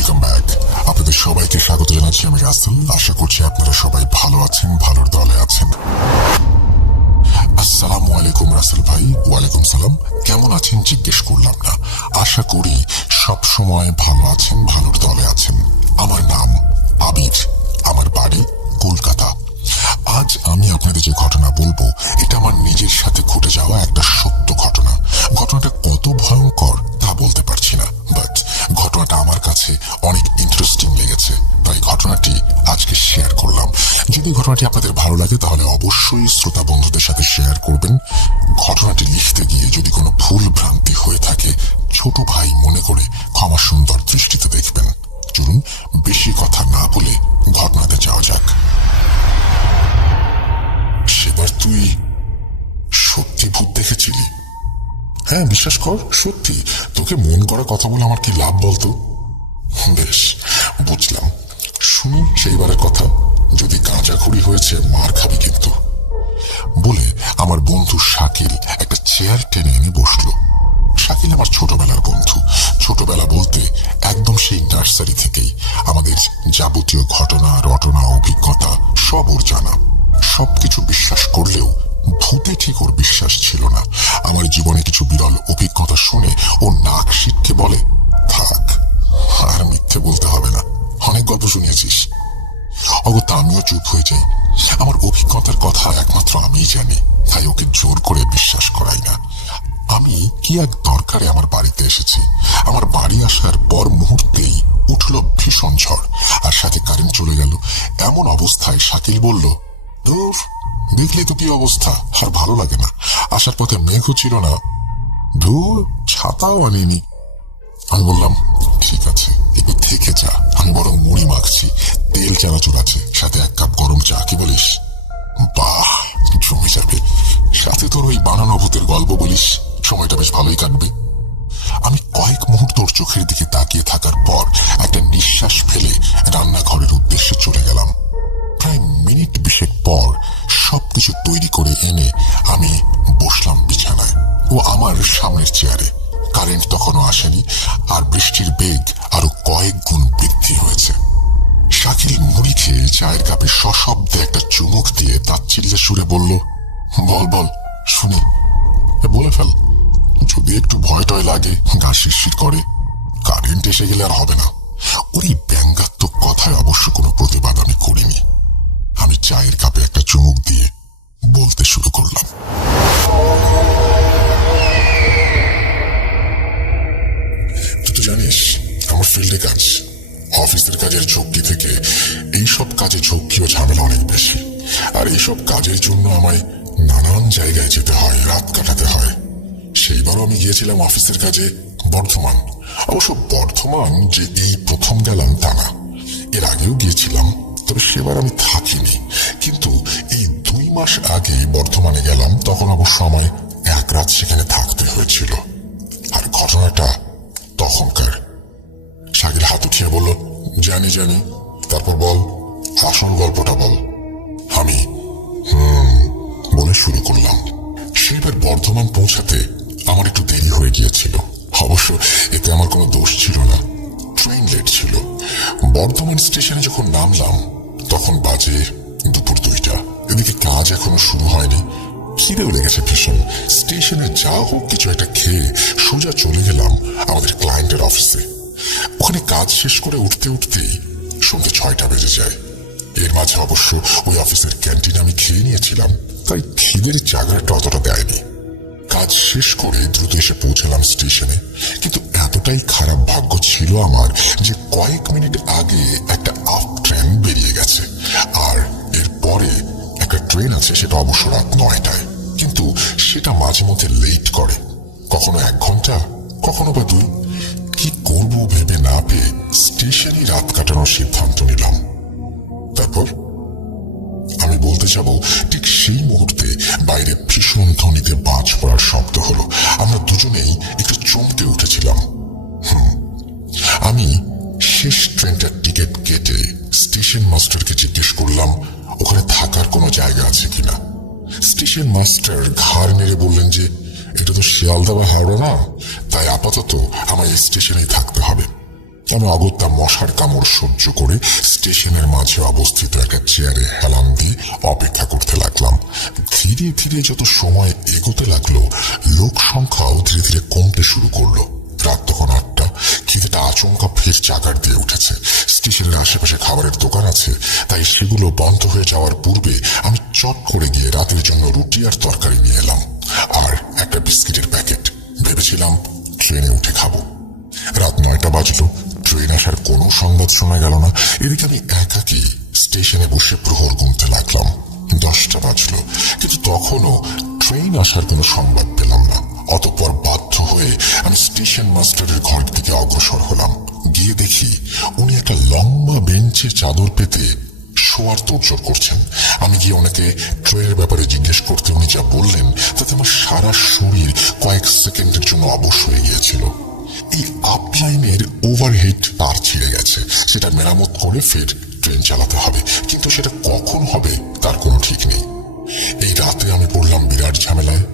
Welcome back. আপনাদের সবাইকে স্বাগত জানাচ্ছি আমি রাসেল। আশা করছি আপনারা সবাই ভালো আছেন, ভালোর দলে আছেন। আসসালামু আলাইকুম রাসেল ভাই। ওয়ালাইকুম সালাম। কেমন আছেন জিজ্ঞেস করলাম না, আশা করি সব সময় ভালো আছেন, ভালোর দলে আছেন। আমার নাম আবির, আমার বাড়ি কলকাতা। আজ আমি আপনাদের যে ঘটনা বলবো এটা আমার নিজের সাথে ঘটে যাওয়া একটা সত্য ঘটনা। ঘটনাটা কত ভয়ঙ্কর তা বলতে পারছি না, বাট ঘটনাটা আমার কাছে অনেক ইন্টারেস্টিং লেগেছে, তাই ঘটনাটি আজকে শেয়ার করলাম। যদি ঘটনাটি আপনাদের ভালো লাগে তাহলে অবশ্যই শ্রোতা বন্ধুদের সাথে শেয়ার করবেন। ঘটনাটি লিখতে গিয়ে যদি কোনো ভুল ভ্রান্তি হয়ে থাকে ছোট ভাই মনে করে ক্ষমা সুন্দর দৃষ্টিতে দেখবেন। চলুন বেশি কথা না বলে ঘটনাতে যাওয়া যাক। সেবার তুই সত্যি ভূত দেখেছিলি? হ্যাঁ, বিশ্বাস কর সত্যি। তোকে মন করা কথা বলে আমার কি লাভ বলতো? বেশ, বুঝলাম। শুনি সেইবারের কথা। যদি গাঁজাখুরি হয়েছে মার খাবি কিন্তু। বলে আমার বন্ধু শাকিল একটা চেয়ার টেনে এনে বসলো। শাকিল আমার ছোটবেলার বন্ধু। ছোটবেলা বলতে একদম সেই নার্সারি থেকেই আমাদের যাবতীয় ঘটনা রটনা অভিজ্ঞতা সব ওর জানা। সবকিছু বিশ্বাস করলেও ভূতে ঠিক ওর বিশ্বাস ছিল না। আমার জীবনে কিছু বিরল অভিজ্ঞতা শুনে ও নাক সিটকে বলে, থাক আর মিথ্যে বলতে হবে না, অনেক গল্প শুনিয়েছিস। অগত্যা আমিও চুপ হয়ে যাই। আমার অভিজ্ঞতার কথা একমাত্র আমিই জানি, তাই ওকে জোর করে বিশ্বাস করাই না। আমি কি এক দরকারে আমার বাড়িতে এসেছি। আমার বাড়ি আসার পর মুহূর্তেই উঠল ভীষণ ঝড়, আর সাথে কারেন্ট চলে গেল। এমন অবস্থায় শাকিল বলল, ধুর, দেখলে তো কি অবস্থা, আর ভালো লাগে না। আসার পথে মেঘও ছিল না, ধুর ছাতাও আনিনি। আমি বললাম, ঠিক আছে একটু থেকে যা, আমি বরং মুড়ি মাখছি, তেল চানাচুর আছে, সাথে এক কাপ গরম চা, কি বলিস? বাহ, জমে যাবে। সাথে তোর ওই বানানো ভূতের গল্প বলিস, সময়টা বেশ ভালোই কাটবে। আমি কয়েক মুহূর্ত ওর চোখের দিকে তাকিয়ে থাকার পর একটা নিঃশ্বাস ফেলে রান্নাঘরের উদ্দেশ্যে চলে গেলাম। প্রায় মিনিট 20 পর সবকিছু তৈরি করে এনে আমি বসলাম বিছানায়, ও আমার সামনের চেয়ারে। কারেন্ট তখনও আসেনি, আর বৃষ্টির বেগ আরো কয়েক গুণ বৃদ্ধি হয়েছে। শাকিল মুড়ি খেয়ে চায়ের কাপে সশব্দে একটা চুমুক দিয়ে তাচ্ছিল্যে সুরে বলল, বল বল শুনি। বলে ফেল, যদি একটু ভয় টয় লাগে, গা শিরশির করে, কারেন্ট এসে গেলে আর হবে না। ওর এই ব্যঙ্গাত্মক কথায় অবশ্য কোনো প্রতিবাদ আমি করিনি। আমি চায়ের কাপে একটা চুমুক দিয়ে বলতে শুরু করলাম, তুই তো জানিস আমার ফিল্ডে কাজ, অফিসের কাজের ঝক্কি থেকে এইসব কাজে ঝক্কি ও ঝামেলা অনেক বেশি। আর এইসব কাজের জন্য আমায় নানান জায়গায় যেতে হয়, রাত কাটাতে হয়। সেইবারও আমি গিয়েছিলাম অফিসের কাজে বর্ধমান। অবশ্য বর্ধমান যে এই প্রথম গেলাম তা না, এর আগেও গিয়েছিলাম, তবে সেবার আমি থাকিনি। কিন্তু এই 2 মাস আগে বর্ধমানে গেলাম, তখন অবশ্য আমায় এক রাত সেখানে থাকতে হয়েছিল। আর ঘটনাটা তখনকার। শাকিল হাত উঠিয়ে বলল, জানি জানি, তারপর বল, আসল গল্পটা বল। আমি বলে শুরু করলাম। সেবার বর্ধমান পৌঁছাতে আমার একটু দেরি হয়ে গিয়েছিল। অবশ্য এতে আমার কোনো দোষ ছিল না, ট্রেন লেট ছিল। বর্ধমান স্টেশনে যখন নামলাম তখন বাজে দুপুর 2টা। এদিকে কাজ এখনো শুরু হয়নি, খিদেও লেগেছে ভীষণ। স্টেশনে যা হোক কিছু একটা খেয়ে সোজা চলে গেলাম আমাদের ক্লায়েন্টের অফিসে। ওখানে কাজ শেষ করে উঠতে উঠতেই সন্ধ্যে 6টা বেজে যায়। এর মাঝে অবশ্য ওই অফিসের ক্যান্টিনে আমি খেয়ে নিয়েছিলাম, তাই খিদের জায়গাটা অতটা দেয়নি। কাজ শেষ করে দ্রুত এসে পৌঁছালাম স্টেশনে। কিন্তু এতটাই খারাপ ভাগ্য ছিল আমার যে কয়েক মিনিট আগে একটা আপ ট্রেন বেরিয়ে গেছে, আর এরপরে একটা ট্রেন আছে, সেটা অবশ্য রাত 9টায়। কিন্তু সেটা মাঝে মধ্যে লেট করে, কখনো 1 ঘন্টা, কখনো বা 2। কি করব ভেবে না পেয়ে স্টেশনে রাত কাটানোর সিদ্ধান্ত নিলাম। তারপর আমি বলতে যাব, ঠিক সেই মুহূর্তে বাইরে ভীষণ ধ্বনিতে বাজ পড়ার শব্দ হলো। আমরা দুজনেই একটু চমকে উঠেছিলাম। আমি শেষ ট্রেনটার টিকিট কেটে স্টেশন মাস্টারকে জিজ্ঞেস করলাম ওখানে থাকার কোনো জায়গা আছে কিনা। স্টেশন মাস্টার ঘাড় নেড়ে বললেন যে এটা তো শিয়ালদা বা হাওড়া না, তাই আপাতত আমায় এই স্টেশনেই থাকতে হবে। আমি অগত্যা মশার কামড় সহ্য করে স্টেশনের মাঝে অবস্থিত একটা চেয়ারে হেলান দিয়ে অপেক্ষা করতে লাগলাম। ধীরে ধীরে যত সময় এগোতে লাগলো, লোক সংখ্যাও ধীরে ধীরে কমতে শুরু করলো। রাত তখন 8টা। খিদেটা আচমকা ফের চাকার দিয়ে উঠেছে। স্টেশনের আশেপাশে খাবারের দোকান আছে, তাই সেগুলো বন্ধ হয়ে যাওয়ার পূর্বে আমি চট করে গিয়ে রাতের জন্য রুটি আর তরকারি নিয়ে এলাম, আর একটা বিস্কিটের প্যাকেট। ভেবেছিলাম ট্রেনে উঠে খাবো। রাত 9টা বাজলো। ট্রেন আসার কোনো সংবাদ শোনা গেল না। এদিকে আমি একাকী স্টেশনে বসে প্রহর গুনতে লাগলাম। 10টা বাজলো, কিন্তু তখনও ট্রেন আসার কোনো সংবাদ পেলাম না। অতঃপর বাধ্য হয়ে আমি স্টেশন মাস্টারের ঘর দিকে অগ্রসর হলাম। গিয়ে দেখি উনি একটা লম্বা বেঞ্চে চাদর পেতে শোয়ার তোড়জোড় করছেন। আমি গিয়ে ওনাকে ট্রেনের ব্যাপারে জিজ্ঞেস করতে উনি যা বললেন তাতে আমার সারা শরীর কয়েক সেকেন্ডের জন্য অবশ হয়ে গিয়েছিল। এই আপলাইনের ওভারহেড তার ছিঁড়ে গেছে, সেটা মেরামত করে ফের ট্রেন চালাতে হবে, কিন্তু সেটা কখন হবে তার কোনো ঠিক নেই। এই রাতে আমি পড়লাম বিরাট ঝামেলায়।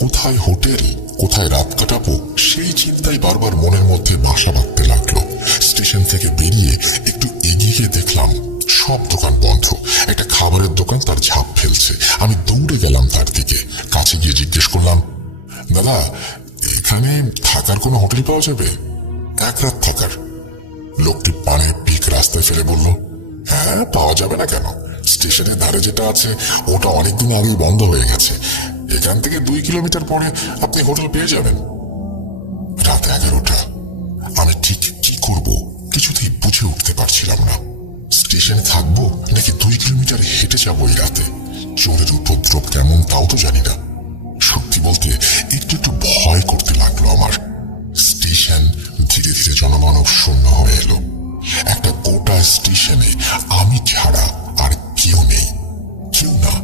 কোথায় হোটেল, কোথায় রাত কাটাবো সেই চিন্তাই বারবার মনের মধ্যে বাসা বাঁধতে লাগলো। স্টেশন থেকে বেরিয়ে একটু এগিয়ে গিয়ে দেখলাম সব দোকান বন্ধ। একটা খাবারের দোকান তার ঝাঁপ ফেলছে। আমি দৌড়ে গেলাম তার দিকে। কাছে গিয়ে জিজ্ঞেস করলাম, দাদা এখানে থাকার কোনো হোটেল পাওয়া যাবে? 1 রাত থাকার। লোকটি পানের পিক রাস্তায় ফেলে বলল, হ্যাঁ পাওয়া যাবে না কেন, স্টেশনের ধারে যেটা আছে ওটা অনেকদিন আগেই বন্ধ হয়ে গেছে। এখান থেকে 2 কিলোমিটার পরে আপনি হোটেল পেয়ে যাবেন। রাত 11টা। আমি ঠিক কি করব কিছুতেই বুঝে উঠতে পারছিলাম না। স্টেশনে থাকবো নাকি 2 কিলোমিটার হেঁটে যাবো এই রাতে? চোরের উপদ্রব কেমন তাও তো জানি না। সত্যি বলতে একটু একটু ভয় করতে লাগলো আমার। স্টেশন ধীরে ধীরে জনমানব শূন্য হয়ে এলো। একটা গোটা স্টেশনে আমি ছাড়া আর কেউ নেই, কেউ না।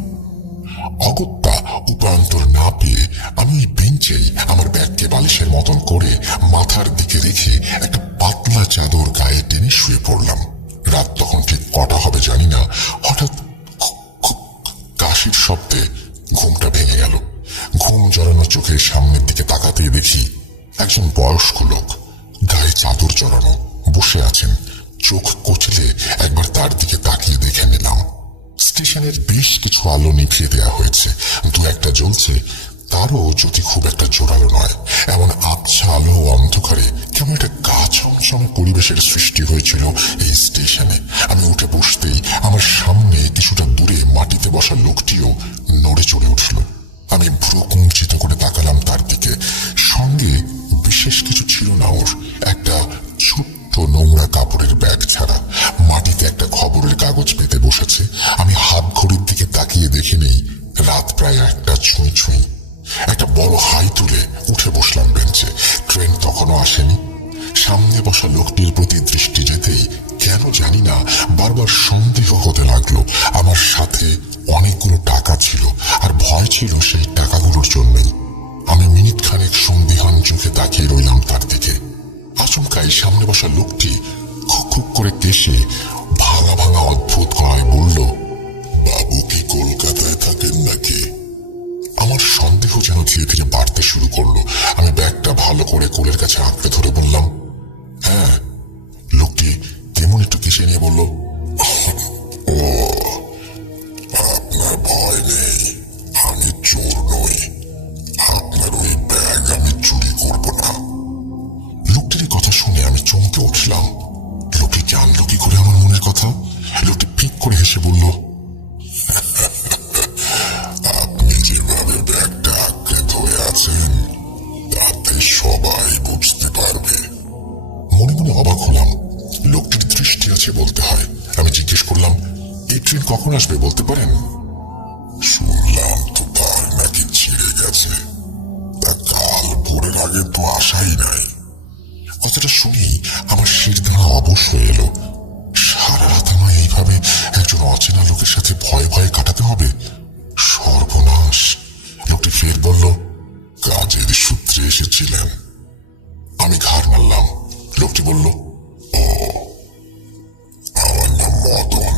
অগত্যা উপান্তর না পেয়ে আমি এই বেঞ্চেই আমার ব্যাগকে বালিশের মতন করে মাথার দিকে রেখে একটা পাতলা চাদর গায়ে টেনে শুয়ে পড়লাম। রাত তখন ঠিক কটা হবে জানি না, হঠাৎ কাশির শব্দে ঘুমটা ভেঙে গেল। ঘুম জড়ানো চোখের সামনের দিকে তাকাতেই দেখি একজন বয়স্ক লোক, গায়ে চাদর জড়ানো, বসে আছেন। চোখ কচলে একবার তার দিকে তাকিয়ে দেখে নিলাম। স্টেশনের বেশ কিছু আলো নিভিয়ে দেওয়া হয়েছে, 2-1টা জ্বলছে, তারও জ্যোতি খুব একটা জোরালো নয়। এমন আবছা আলো ও অন্ধকারে কেমন একটা গা ছমছমে পরিবেশের সৃষ্টি হয়েছিল এই স্টেশনে। আমি উঠে বসতেই আমার সামনে কিছুটা দূরে মাটিতে বসা লোকটিও নড়ে চড়ে উঠল। আমি ভ্রু কুঞ্চিত করে তাকালাম তার দিকে। সঙ্গে বিশেষ কিছু ছিল না ওর, একটা ছোট্ট নোংরা কাপড়ের ব্যাগ ছাড়া। মাটিতে একটা খবরের কাগজ পেতে বসেছে। আমি হাত ঘড়ির দিকে তাকিয়ে দেখে নেই রাত প্রায় 1টা ছুঁই ছুঁই। একটা বড় হাই তুলে উঠে বসলাম বেঞ্চে। ট্রেন তখনও আসেনি। সামনে বসা লোকটির প্রতি দৃষ্টি যেতেই কেন জানি না বারবার সন্দেহ হতে লাগলো। আমার সাথে অনেকগুলো টাকা ছিল, আর ভয় ছিল সেই টাকাগুলোর জন্যই। আমি মিনিট খানেক সন্দিহান চোখে তাকিয়ে রইলাম তার দিকে। আচমকাই সামনে বসা লোকটি খুক খুক করে কেশে ভাঙা ভাঙা অদ্ভুত গলায় বলল, বাবু কি কলকাতায় থাকেন নাকি? আমার সন্দেহ যেন ধীরে ধীরে বাড়তে শুরু করলো। আমি ব্যাগটা ভালো করে কোলের কাছে আঁকড়ে ধরে বললাম, হ্যাঁ। লোকটি তেমন একটু কেশে নিয়ে বলল, ও আপনার ভয় নেই, আমি চোর নই, আপনার ওই ব্যাগ আমি চুরি করব না। লোকটির কথা শুনে আমি চমকে উঠলাম। লোকটি জানলো কি করে আমার মনের কথা? লোকটি পিক করে হেসে বলল, আপনি যেভাবে ব্যাগটা আঁকড়ে ধরে আছেন তাতে সবাই বুঝতে পারবে। মনে মনে অবাক হলাম। লোকটির দৃষ্টি আছে বলতে হয়। আমি জিজ্ঞেস করলাম, এই ট্রেন কখন আসবে বলতে পারেন? শুনলাম তো তার নাকি ছিঁড়ে গেছে, তা কাল ভোরের আগে তো আসাই নাই। কথাটা শুনেই আমার শিরদাঁড়া অবশ হয়ে এলো। সারা রাত আমায় এইভাবে একজন অচেনা লোকের সাথে ভয়ে ভয়ে কাটাতে হবে? সর্বনাশ। লোকটি ফের বলল, কাজের সূত্রে এসেছিলেন? আমি ঘাড় নাড়লাম। লোকটি বলল, ও আমার নাম মদন,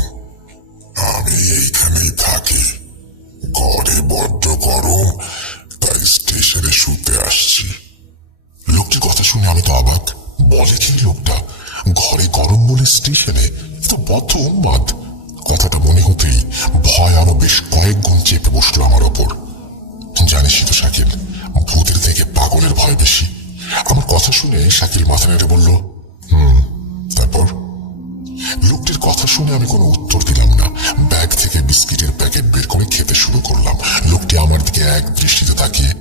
আমি এইখানেই থাকি। ঘরে বড্ড গরম, তাই স্টেশনে শুতে আসছি। লোকটির কথা শুনে আমি তো অবাক। বলে কি লোকটা? গায়ে গরম বলে স্টেশনে, তো বদ্ধ উন্মাদ। কথাটা মনে হতেই ভয় আরো বেশ কয়েক গুণ চেপে বসলো আমার ওপর। জানিসই তো শাকিল, ভূতের থেকে পাগলের ভয় বেশি। আমার কথা শুনে শাকিল মাথা নেড়ে বলল, তারপর? লোকটির কথা শুনে আমি কোনো উত্তর দিলাম না। ব্যাগ থেকে বিস্কিটের প্যাকেট বের করে খেতে শুরু করলাম। লোকটি আমার দিকে এক দৃষ্টিতে তাকিয়ে।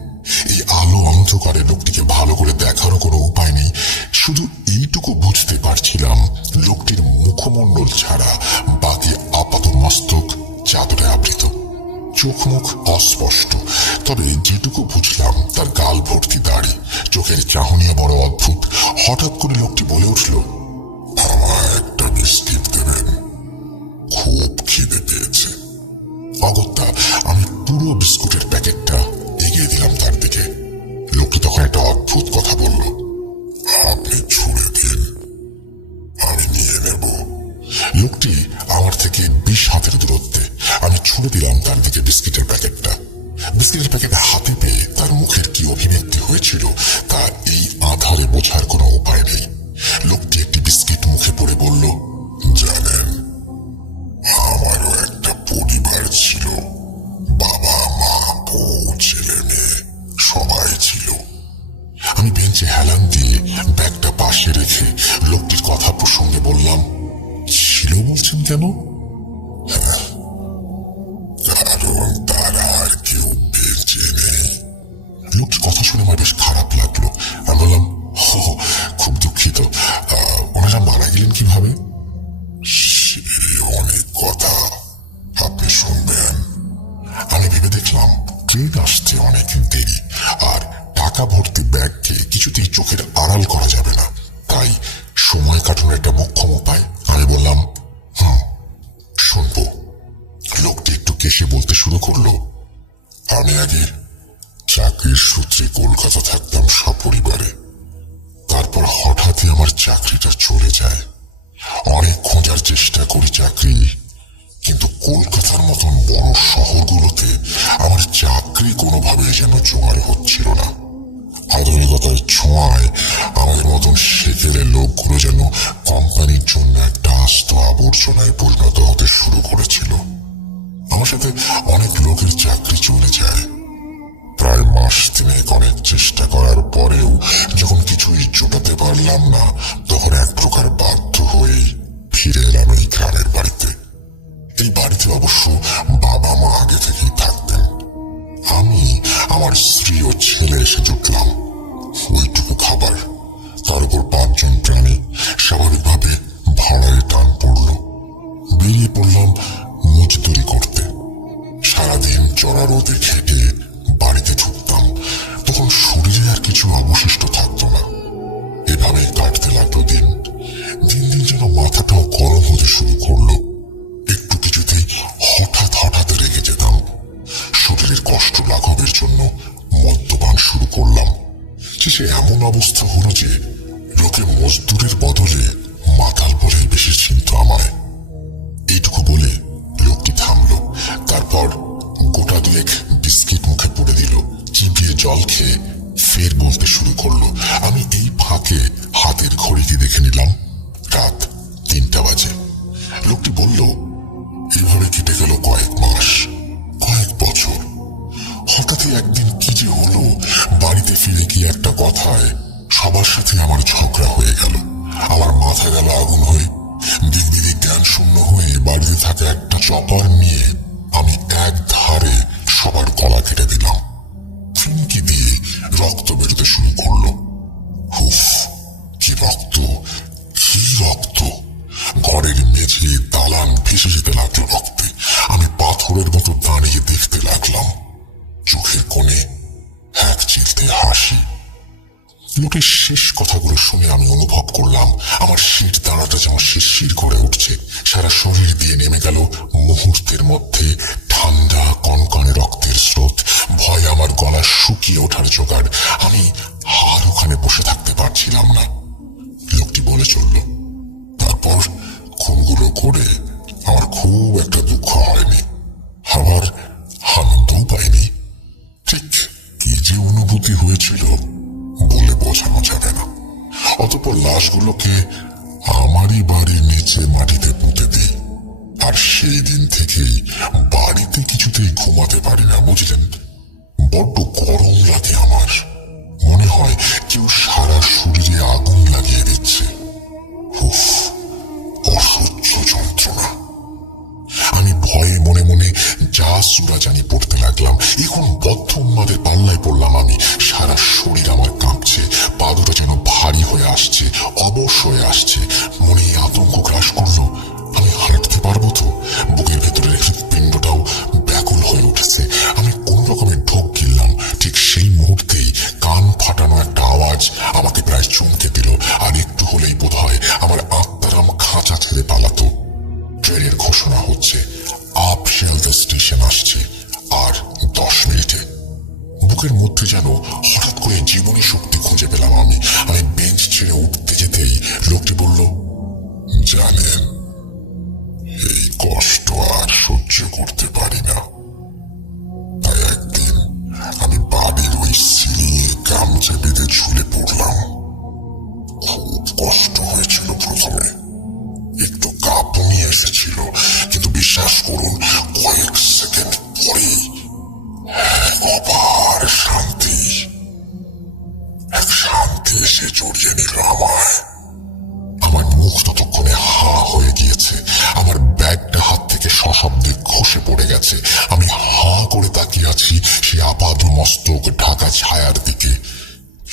এই আলো অন্ধকারে লোকটিকে ভালো করে দেখারও কোনো উপায় নেই। শুধু এইটুকু বুঝতে পারছিলাম, লোকটির মুখমণ্ডল ছাড়া বাকি আপাত মস্তক চাদরে আবৃত, চোখ মুখ অস্পষ্ট। তবে যেটুকু বুঝলাম, তার গাল ভর্তি দাড়ি, চোখের চাহনিয়া বড় অদ্ভুত। হঠাৎ করে লোকটি বলে উঠল, আমায় একটা বিস্কিট দেবেন, খুব খিদে পেয়েছে। অগত্যা আমি পুরো বিস্কুটের প্যাকেটটা এগিয়ে দিলাম তার দিকে। লোকটি তখন একটা অদ্ভুত কথা বলল, আপনি ছুঁড়ে দিন, আমি নিয়ে নেব। লোকটি আমার থেকে 20 হাতের দূরত্বে। আমি ছুঁড়ে দিলাম তার দিকে বিস্কিটের প্যাকেটটা। বিস্কিটের প্যাকেট হাতে পেয়ে তার মুখের কি অভিব্যক্তি হয়েছিল তা এই আধারে বোঝার কোনো উপায় নেই। লোকটি একটি বিস্কিট মুখে পড়ে বলল, জানেন, আমারও একটা পরিবার ছিল, বাবা মা বউ ছেলে মেয়ে সবাই ছিল। আমি বেঞ্চে হেলান দিয়ে ব্যাগটা পাশে রেখে লোকটির কথা প্রসঙ্গে বললাম, ছিল বলছেন কেন? কারণ তারা আর কেউ বেঁচে নেই। লোকটির কথা শুনে আমার বেশ খারাপ লাগলো। আমি বললাম, খুব দুঃখিত, ওনারা মারা গেলেন কিভাবে? সে অনেক কথা, আপনি শুনবেন। আমি ভেবে দেখলাম ট্রেন আসতে অনেক দেরি, আর টাকা ভর্তি ব্যাগকে কিছুতেই চোখের আড়াল করা যাবে না। তাই সময় কাটানোর একটা মোক্ষম উপায়। আমি বললাম, শুনবো। লোকটি একটু কেসে বলতে শুরু করলো, আমি আগে চাকরির সূত্রে কলকাতা থাকতাম সপরিবারে। তারপর হঠাৎই আমার চাকরিটা চলে যায়। অনেক খোঁজার চেষ্টা করি চাকরি, কিন্তু কলকাতার মতন বড় শহরগুলোতে আমার চাকরি কোনোভাবে যেন জোগাড় হচ্ছিল না। আধুনিকতার ছোঁয়ায় আমাদের মতন সেকেলের লোকগুলো যেন কোম্পানির জন্য একটা আস্ত আবর্জনায় পরিণত হতে শুরু করেছিল। আমার সাথে অনেক লোকের চাকরি চলে যায়। প্রায় মাস তিনেক অনেক চেষ্টা করার পরেও যখন কিছুই জোটাতে পারলাম না, তখন এক প্রকার বাধ্য হয়েই ফিরে এলাম এই গ্রামের বাড়িতে। এই বাড়িতে অবশ্য বাবা মা আগে থেকেই থাকতেন। আমি, আমার স্ত্রী ও ছেলে এসে জুটলাম। ওইটুকু খাবার, তার উপর 5 জন প্রাণী। স্বাভাবিকভাবে ভাড়ায় টান পড়ল। বেরিয়ে পড়লাম মজদুরি করতে। সারাদিন চড়া রোদে খেটে বাড়িতে ঢুকতাম, তখন শরীরে আর কিছু অবশিষ্ট থাকতো না। এভাবে কাটতে লাগলো দিন। দিন দিন যেন মাথাটাও গরম হতে শুরু করলো। একটু কিছুতেই হঠাৎ রেগে যেতাম। শরীরের কষ্ট লাঘবের জন্য মদ্যপান শুরু করলাম। শেষে এমন অবস্থা হলো যে লোকে মজদুরের বদলে মাতাল বলেই বেশি চিনত আমায়। এইটুকু বলে লোকটি থামলো। তারপর গোটা 2 বিস্কিট মুখে পুড়ে দিল। চিবিয়ে জল খেয়ে ফের বলতে শুরু করলো। আমি এই ফাঁকে হাতের ঘড়িটি দেখে নিলাম, রাত 3টা বাজে। লোকটি বলল, এভাবে কেটে গেল কয়েক মাস, কয়েক বছর। হঠাৎই একদিন কি যে হলো, বাড়িতে ফিরে গিয়ে একটা কথায় সবার সাথে আমার ঝগড়া হয়ে গেল। আমার মাথা গেল আগুন হয়ে। দিক জ্ঞান শূন্য হয়ে বাড়িতে থাকা একটা চপার নিয়ে আমি এক ধারে সবার গলা কেটে দিলাম। ফিনকি দিয়ে রক্ত বেরোতে শুরু করলো। উফ, কি রক্ত, কি রক্ত! ঘরের মেঝে, দালান ভেসে যেতে লাগলো রক্তে। আমি পাথরের মতো দাঁড়িয়ে দেখতে লাগলাম। চোখের কোণে এক চিলতে হাসি। লোকের শেষ কথাগুলো শুনে আমি অনুভব করলাম আমার শির দাঁড়াটা যেমন শিরশির করে উঠছে। সারা শরীর দিয়ে নেমে গেল মুহূর্তের মধ্যে ঠান্ডা কনকনে রক্তের স্রোত। ভয় আমার গলা শুকিয়ে ওঠার জোগাড়। আমি আর ওখানে বসে থাকতে পারছিলাম না। লোকটি বলে চলল, তারপর খুনগুলো করে আমার খুব একটা দুঃখ হয়নি, আবার আনন্দও পাইনি। ঠিক কি যে অনুভূতি হয়েছিল বলে বোঝানো যাবে না। অতঃপর লাশগুলোকে আমারই মাটিতে পুঁতে দিই। আর সেই দিন থেকেই বাড়িতে কিছুতেই ঘুমাতে পারি না, বুঝলেন? বড্ড গরম লাগে আমার, মনে হয় কেউ সারা শরীরে আগুন লাগিয়ে দিচ্ছে। উফ, অসহ্য যন্ত্রণা। আমি ভয়ে মনে মনে যা সূরা জানি পড়তে লাগলাম। এখন বদ্ধ উন্মাদের পাল্লায় পড়লাম আমি। সারা শরীর আমার কাঁপছে, পা দুটো যেন ভারী হয়ে আসছে, অবশ হয়ে আসছে। মনে এই আতঙ্ক গ্রাস করলো, আমি হাঁটতে পারবো তো? বুকের ভেতরের হৃৎপিণ্ডটাও ব্যাকুল হয়ে উঠেছে। আমি কোন রকমের ঢোক গিললাম। ঠিক সেই মুহূর্তেই কান ফাটানো একটা আওয়াজ আমাকে প্রায় চমকে দিল। আর একটু হলেই বোধ হয় আমার আত্মারাম খাঁচা ছেড়ে পালাতো। ট্রেনের ঘোষণা হচ্ছে, আপ শিয়ালদা স্টেশন আসছে আর 10 মিনিটে। বুকের মধ্যে যেন হঠাৎ করে জীবনী শক্তি খুঁজে পেলাম আমি। বেঞ্চ ছেড়ে উঠতে যেতেই লোকটি বলল, জানেন, এই কষ্ট আর সহ্য করতে পারি না। তাই একদিন আমি বাড়ির ওই সিল গামছা বেঁধে ঝুলে পড়লাম। খুব কষ্ট হয়েছিল প্রথমে, একটু কাঁপুনি এসেছিল, কিন্তু বিশ্বাস করুন কয়েক সেকেন্ড পরেই অপার শান্তি, এক শান্তি এসে জড়িয়ে নিল আমায়। আমার মুখ ততক্ষণে হা হয়ে গিয়েছে। আমার ব্যাগটা হাত থেকে সশব্দে খসে পড়ে গেছে। আমি হা করে তাকিয়ে আছি সে আপাদ মস্তক ঢাকা ছায়ার দিকে।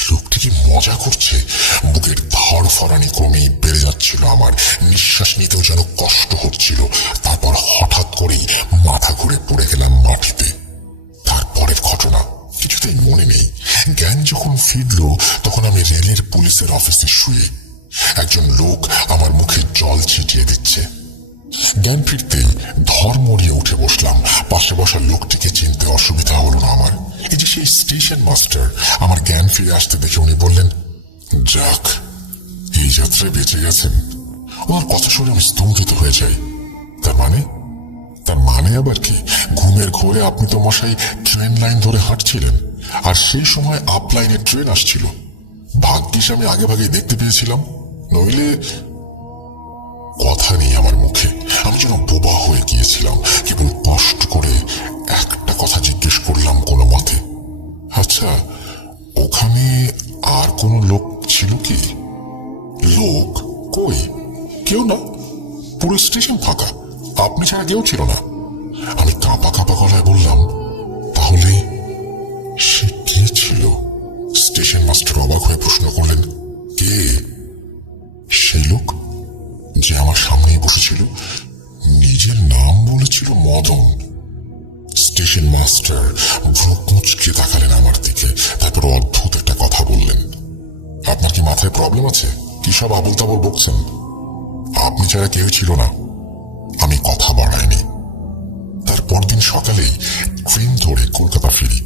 লোকটি কি মজা করছে? বুকের ধড়ফড়ানি ক্রমেই বেড়ে যাচ্ছিল আমার। নিঃশ্বাস নিতেও যেন কষ্ট হচ্ছিল। তারপর হঠাৎ করেই মাথা ঘুরে পড়ে গেলাম মাটিতে। তারপরের ঘটনা কিছুতেই মনে নেই। জ্ঞান যখন ফিরল তখন আমি রেলের পুলিশের অফিসে শুয়ে। একজন লোক আমার মুখে জল ছিটিয়ে দিচ্ছে। জ্ঞান ফিরতেই ধর মরিয়ে উঠে বসলাম। পাশে বসা লোকটিকে চিনতে অসুবিধা হলো না আমার। এই যে সেই স্টেশন মাস্টার। আমার জ্ঞান ফিরে আসতে দেখে উনি বললেন, যাক, এই যাত্রায় বেঁচে গেছেন। ওনার কথা শুনে আমি স্তম্ভিত হয়ে যাই। তার মানে আবার কি? ঘুমের ঘোরে আপনি তো মশাই ট্রেন লাইন ধরে হাঁটছিলেন, আর সেই সময় আপ লাইনে ট্রেন আসছিল। ভাগ্যিস আমি আগে ভাগেই দেখতে পেয়েছিলাম, নইলে। কথা নেই আমার মুখে। আমি যেন বোবা হয়ে গিয়েছিলাম। কেবল কষ্ট করে একটা কথা জিজ্ঞেস করলাম কোনো মতে, আচ্ছা, ওখানে আর কোনো লোক ছিল কি? লোক কই? কেউ না, পুরো স্টেশন ফাঁকা, আপনি ছাড়া কেউ ছিল না। আমি কাঁপা কাঁপা গলায় বললাম, তাহলে সে কে ছিল? স্টেশন মাস্টার অবাক হয়ে প্রশ্ন করলেন, কে? সেই লোক যে আমার সামনেই বসেছিল, নিজের নাম বলেছিল মদন। স্টেশন মাস্টার ভ্রু কুঁচকে তাকালেন আমার দিকে, তারপর অদ্ভুত একটা কথা বললেন, আপনার কি মাথায় প্রবলেম আছে? কি সব আবল তাবল বকছেন? আপনি ছাড়া কেউ ছিল না। আমি কথা বাড়াইনি। তার পরদিন সকালেই ট্রেন ধরে কলকাতা ফিরি।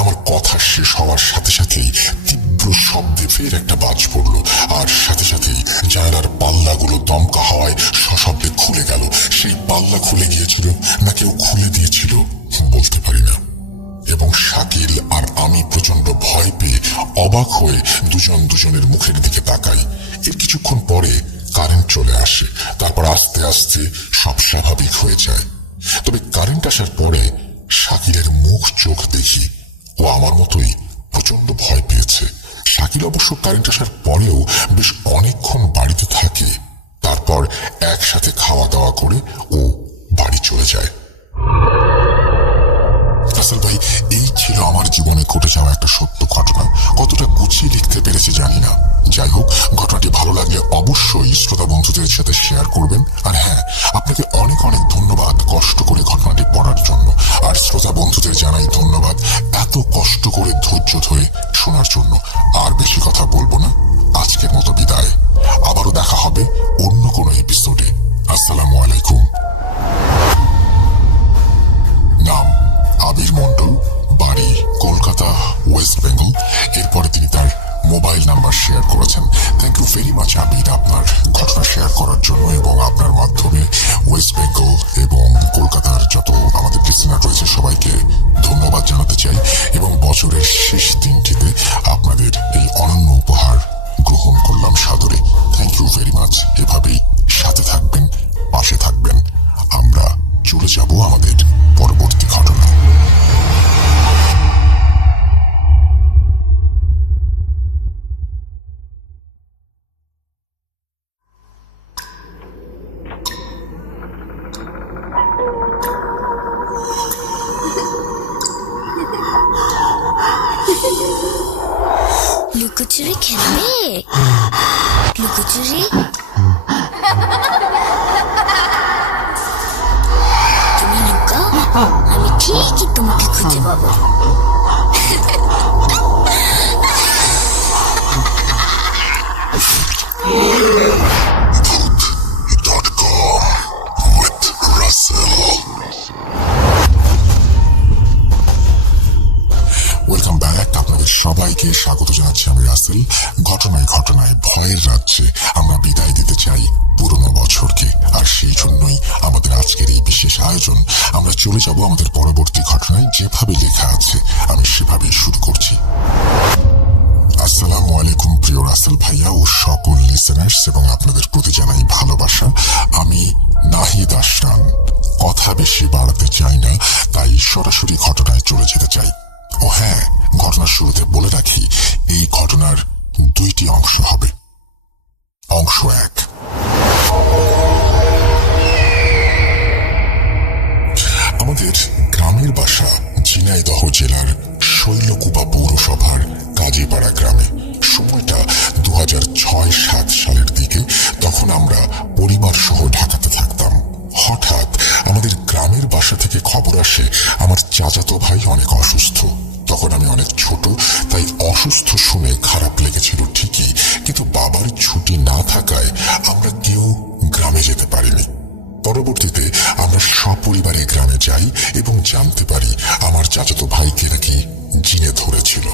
আমার কথা শেষ হওয়ার সাথে সাথেই তীব্র শব্দে ফের একটা বাজ পড়ল, আর সাথে সাথেই জানালার পাল্লাগুলো দমকা হওয়ায় সশব্দে খুলে গেল। সেই পাল্লা খুলে গিয়েছিল না কেউ খুলে দিয়েছিল বলতে পারি না। এবং শাকিল আর আমি প্রচন্ড ভয় পেয়ে অবাক হয়ে দুজন দুজনের মুখের দিকে তাকাই। এর কিছুক্ষণ পরে কারেন্ট চলে আসে। তারপর আস্তে আস্তে সব স্বাভাবিক হয়ে যায়। তবে কারেন্ট আসার পরে শাকিলের মুখ চোখ দেখি ও আমার মতোই প্রচন্ড ভয় পেয়েছে। শাকিল অবশ্য কারেন্ট আসার পরেও বেশ অনেকক্ষণ বাড়িতে থাকে। তারপর একসাথে খাওয়া দাওয়া করে ও বাড়ি চলে যায়। আসল ভাই, এই ছিল আমার জীবনে ঘটে যাওয়া একটা সত্য ঘটনা। কতটা গুছিয়ে লিখতে পেরেছি জানি না। যাই হোক, ঘটনাটি ভালো লাগলে অবশ্যই শ্রোতা বন্ধুদের সাথে শেয়ার করবেন। আর হ্যাঁ, আপনাকে অনেক অনেক ধন্যবাদ কষ্ট করে ঘটনাটি পড়ার জন্য। আর শ্রোতা বন্ধুদের জানাই ধন্যবাদ এত কষ্ট করে ধৈর্য ধরে শোনার জন্য। আর বেশি কথা বলবো না, আজকের মতো বিদায়। আবারও দেখা হবে অন্য কোনো এপিসোডে। আসসালামু আলাইকুম। নাম আবির মন্ডল, বাড়ি কলকাতা, ওয়েস্ট বেঙ্গল। এরপরে তিনি তার মোবাইল নাম্বার শেয়ার করেছেন। থ্যাংক ইউ ভেরি মাচ আবির, আপনার ঘটনা শেয়ার করার জন্য এবং আপনার মাধ্যমে ওয়েস্ট বেঙ্গল এবং কলকাতার যত আমাদের লিসেনার রয়েছে সবাইকে ধন্যবাদ জানাতে চাই। এবং বছরের শেষ দিনটিতে আপনাদের এই অনন্য উপহার গ্রহণ করলাম সাদরে। Thank you very much. এভাবেই সাথে থাকবেন। লুকোচুরি খেলবে? লুকোচুরি তুমি লুকাও, আমি ঠিকই তোমাকে খুঁজে পাবো। with Russell. Welcome back. আপনাদের সবাইকে স্বাগত জানাচ্ছি আমি রাসেল। ঘটনায় ঘটনায় ভয়ের রাজ্যে আমরা বিদায় দিতে চাই পুরনো বছরকে, আর সেই জন্যই আমাদের আজকের এই বিশেষ আয়োজন। আমরা চলে যাব আমাদের পরবর্তী ঘটনায়। যেভাবে লেখা আছে আমি সেভাবেই শুরু করছি। আসসালামু আলাইকুম প্রিয় রাসেল ভাইয়া ও সকল লিসেনার্স, এবং আপনাদের প্রতি জানাই ভালোবাসা। আমি নাহিদ আশরান। কথা বেশি বাড়াতে চাই না, তাই সরাসরি ঘটনায় চলে যেতে চাই। ও হ্যাঁ, ঘটনার শুরুতে বলে রাখি, এই ঘটনার দুইটি অংশ হবে। অংশ এক। আমাদের গ্রামের বাসা ঝিনাইদহ জেলার শৈলকুপা পৌরসভার কাজীপাড়া গ্রামে। সময়টা 2006-07 সালের দিকে। তখন আমরা পরিবার সহ ঢাকাতে থাকতাম। হঠাৎ আমাদের গ্রামের বাসা থেকে খবর আসে আমার চাচাতো ভাই অনেক অসুস্থ। তখন আমি অনেক ছোট, তাই অসুস্থ শুনে খারাপ লেগেছিল ঠিকই, কিন্তু বাবার ছুটি না থাকায় আমরা কেউ গ্রামে যেতে পারিনি। পরবর্তীতে আমরা সপরিবারে গ্রামে যাই এবং জানতে পারি আমার চাচাতো ভাইকে নাকি জিনে ধরেছিল।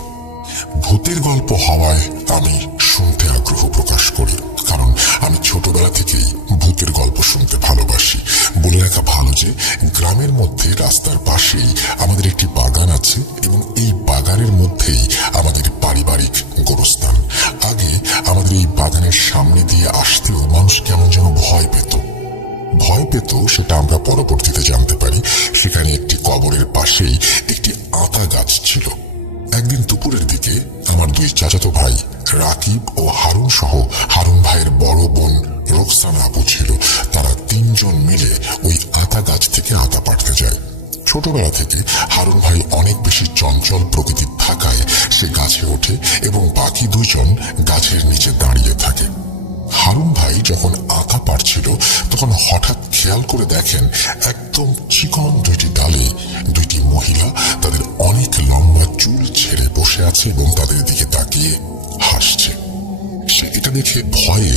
ভূতের গল্প হওয়ায় আমি শুনতে আগ্রহ প্রকাশ করি, কারণ আমি ছোটবেলা থেকেই ভূতের গল্প শুনতে ভালোবাসি। বলে রাখা ভালো যে গ্রামের মধ্যে রাস্তার পাশেই আমাদের একটি বাগান আছে, এবং এই বাগানের মধ্যেই আমাদের পারিবারিক গোরস্থান। আগে আমাদের এই বাগানের সামনে দিয়ে আসতেও মানুষ কেমন যেন ভয় পেত। সেটা আমরা পরবর্তীতে জানতে পারি। সেখানে একটি কবরের পাশেই একটি আতা গাছ ছিল। একদিন দুপুরের দিকে আমার দুই চাচাতো ভাই রাকিব ও হারুন সহ হারুন ভাইয়ের বড় বোন রোকসানা আপু ছিল। তারা তিনজন মিলে ওই আতা গাছ থেকে আতা পাড়তে যায়। ছোটবেলা থেকে হারুন ভাই অনেক বেশি চঞ্চল প্রকৃতির থাকায় সে গাছে ওঠে এবং বাকি দুইজন গাছের নিচে দাঁড়িয়ে থাকে। হারুন ভাই যখন আতা পাড়ছিল তখন হঠাৎ খেয়াল করে দেখেন একদম চিকন দুইটি ডালে দুইটি মহিলা তাদের অনেক লম্বা চুল ছেড়ে বসে আছে এবং তাদের দিকে তাকিয়ে হাসছে। সে এটা দেখে ভয়ে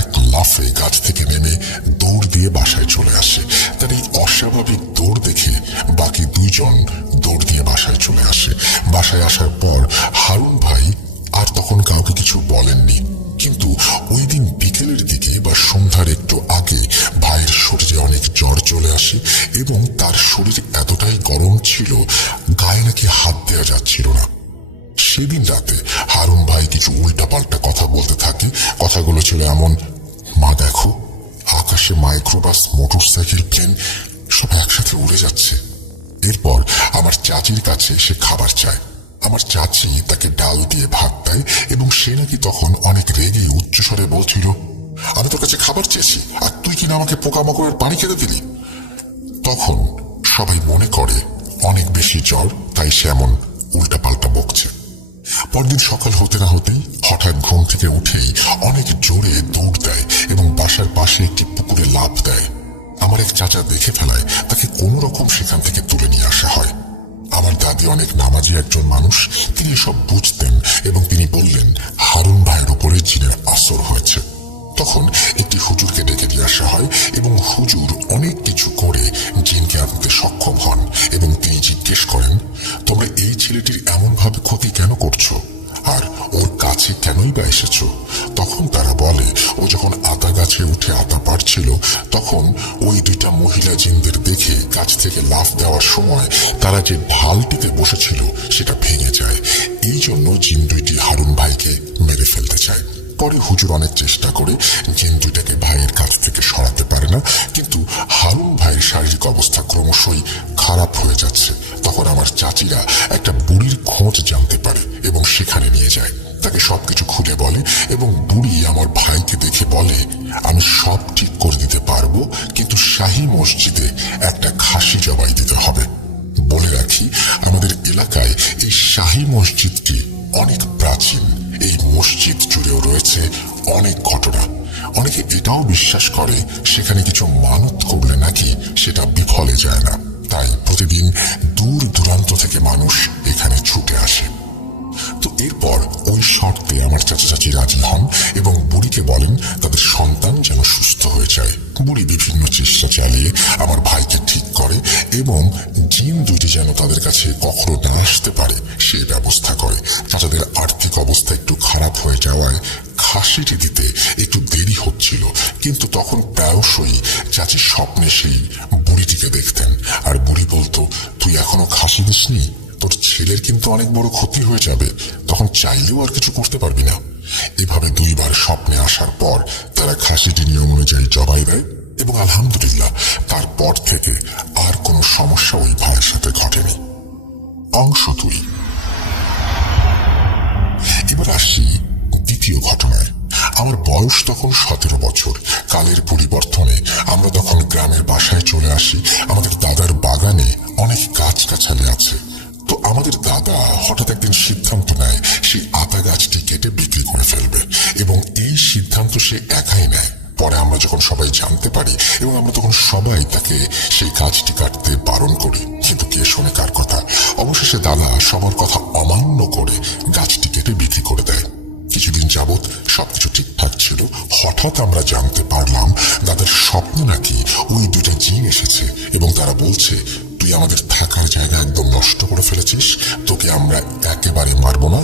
এক লাফে গাছ থেকে নেমে দৌড় দিয়ে বাসায় চলে আসে। তার এই অস্বাভাবিক দৌড় দেখে বাকি দুইজন দৌড় দিয়ে বাসায় চলে আসে। বাসায় আসার পর হারুন ভাই আর তখন কাউকে কিছু বলেননি, কিন্তু ওই দিন বিকেলের দিকে বা সন্ধ্যার একটু আগে ভাইয়ের শরীরে অনেক জ্বর চলে আসে এবং তার শরীর এতটাই গরম ছিল গায়ে নাকি হাত দেওয়া যাচ্ছিল না। সেদিন রাতে হারুন ভাই কিছু উল্টাপাল্টা কথা বলতে থাকে। কথাগুলো ছিল এমন: মা দেখো, আকাশে মাইক্রোবাস, মোটরসাইকেল, প্লেন সব একসাথে উড়ে যাচ্ছে। এরপর আমার চাচির কাছে সে খাবার চায়। আমার চাচি তাকে ডাল দিয়ে ভাত দেয় এবং সে নাকি তখন অনেক রেগে উচ্চস্বরে বলছিল, আমি তোর কাছে খাবার চেয়েছি আর তুই কিনা আমাকে পোকামাকড়ের পানি খেতে দিলি। তখন সবাই মনে করে অনেক বেশি জ্বর, তাই সে এমন উল্টাপাল্টা বকছে। পরদিন সকাল হতে না হতেই হঠাৎ ঘুম থেকে উঠেই অনেক জোরে দৌড় দেয় এবং বাসার পাশে একটি পুকুরে লাফ দেয়। আমার এক চাচা দেখে ফেলায়, তাকে কোনো রকম সেখান থেকে তুলে নিয়ে আসা হয়। আমার দাদি অনেক নামাজি একজন মানুষ, তিনি সব বুঝতেন এবং তিনি বললেন হারুন ভাইয়ের উপরে জিনের আসর হয়েছে। তখন একটি হুজুরকে ডেকে দিয়ে আসা হয় এবং হুজুর অনেক কিছু করে জিনকে আনতে সক্ষম হন এবং তিনি জিজ্ঞেস করেন, তোমরা এই ছেলেটির এমন ভাবে ক্ষতি কেন করছো আর ওর কাছে কেনই বা এসেছো? তখন তারা বলে, ও যখন আতা গাছে উঠে আতা পাড়ছিল তখন ওই দুইটা মহিলা জিনদের দেখে গাছ থেকে লাফ দেওয়ার সময় তারা যে ঢালটিতে বসেছিল সেটা ভেঙে যায়। এই জন্য জিন দুইটি হারুন ভাইকে মেরে ফেলতে চায়। পরে হুজুর অনেক চেষ্টা করে জিন দুইটাকে ভাইয়ের কাছ থেকে সরাতে পারে না, কিন্তু হারুন ভাইয়ের শারীরিক অবস্থা ক্রমশই খারাপ হয়ে যাচ্ছে। তখন আমার চাচিরা একটা বুড়ির খোঁজ জানতে পারে এবং সেখানে নিয়ে যায়। তাকে সবকিছু খুলে বলে এবং বুড়ি আমার ভাইকে দেখে বলে, আমি সব ঠিক করে দিতে পারবো, কিন্তু শাহী মসজিদে একটা খাসি জবাই দিতে হবে। বলে রাখি, আমাদের এলাকায় এই শাহী মসজিদটি অনেক প্রাচীন এই মসজিদ জুড়েও রয়েছে অনেক ঘটনা। অনেকে এটাও বিশ্বাস করে সেখানে কিছু মানত করলে নাকি সেটা বিফলে যায় না, তাই প্রতিদিন দূর দূরান্ত থেকে মানুষ এখানে ছুটে আসে। তো এরপর ওই শর্তে আমার চাচা চাচি রাজি হন এবং বুড়িকে বলেন তাদের সন্তান যেন সুস্থ হয়ে যায়। বুড়ি বিভিন্ন চেষ্টা চালিয়ে আমার ভাইকে ঠিক করে এবং জিন দুটি যেন তাদের কাছে কখনো না আসতে পারে সেই ব্যবস্থা করে। চাচাদের আর্থিক অবস্থা একটু খারাপ হয়ে যাওয়ায় খাসিটি দিতে একটু দেরি হচ্ছিল, কিন্তু তখন প্রায়শই চাচি স্বপ্নে সেই বুড়িটিকে দেখতেন আর বুড়ি বলতো, তুই এখনো খাসি দিসনি, তোর ছেলের কিন্তু অনেক বড় ক্ষতি হয়ে যাবে, তখন চাইলেও আর কিছু করতে পারবি না। এভাবে দুইবার স্বপ্নে আসার পর তারা খাসিটি নিয়ম অনুযায়ী জবাই দেয় এবং আলহামদুলিল্লাহ তারপর থেকে আর কোনো সমস্যা ওই ভাইয়ের সাথে ঘটেনি। অংশ 2। এবার আসছি দ্বিতীয় ঘটনায়। আমার বয়স তখন 17 বছর। কালের পরিবর্তনে আমরা তখন গ্রামের বাসায় চলে আসি। আমাদের দাদার বাগানে অনেক গাছগাছালি আছে। তো আমাদের দাদা হঠাৎ একদিন সিদ্ধান্ত নেয় সেই আতা গাছটি কেটে বিক্রি করে ফেলবে এবং এই সিদ্ধান্ত সে একাই নেয়। পরে আমরা যখন সবাই জানতে পারি এবং আমরা তখন সবাই তাকে সেই গাছটি কাটতে বারণ করি, কিন্তু কে শোনে কার কথা। অবশেষে দাদা সবার কথা অমান্য করে গাছটি কেটে বিক্রি করে দেয়। কিছুদিন যাবৎ সবকিছু ঠিকঠাক ছিল। হঠাৎ আমরা জানতে পারলাম দাদার স্বপ্নে নাকি ওই দুটো জিন এসেছে এবং তারা বলছে, তুই আমাদের থাকার জায়গা একদম নষ্ট করে ফেলেছিস, তোকে আমরা একেবারে মারবো না,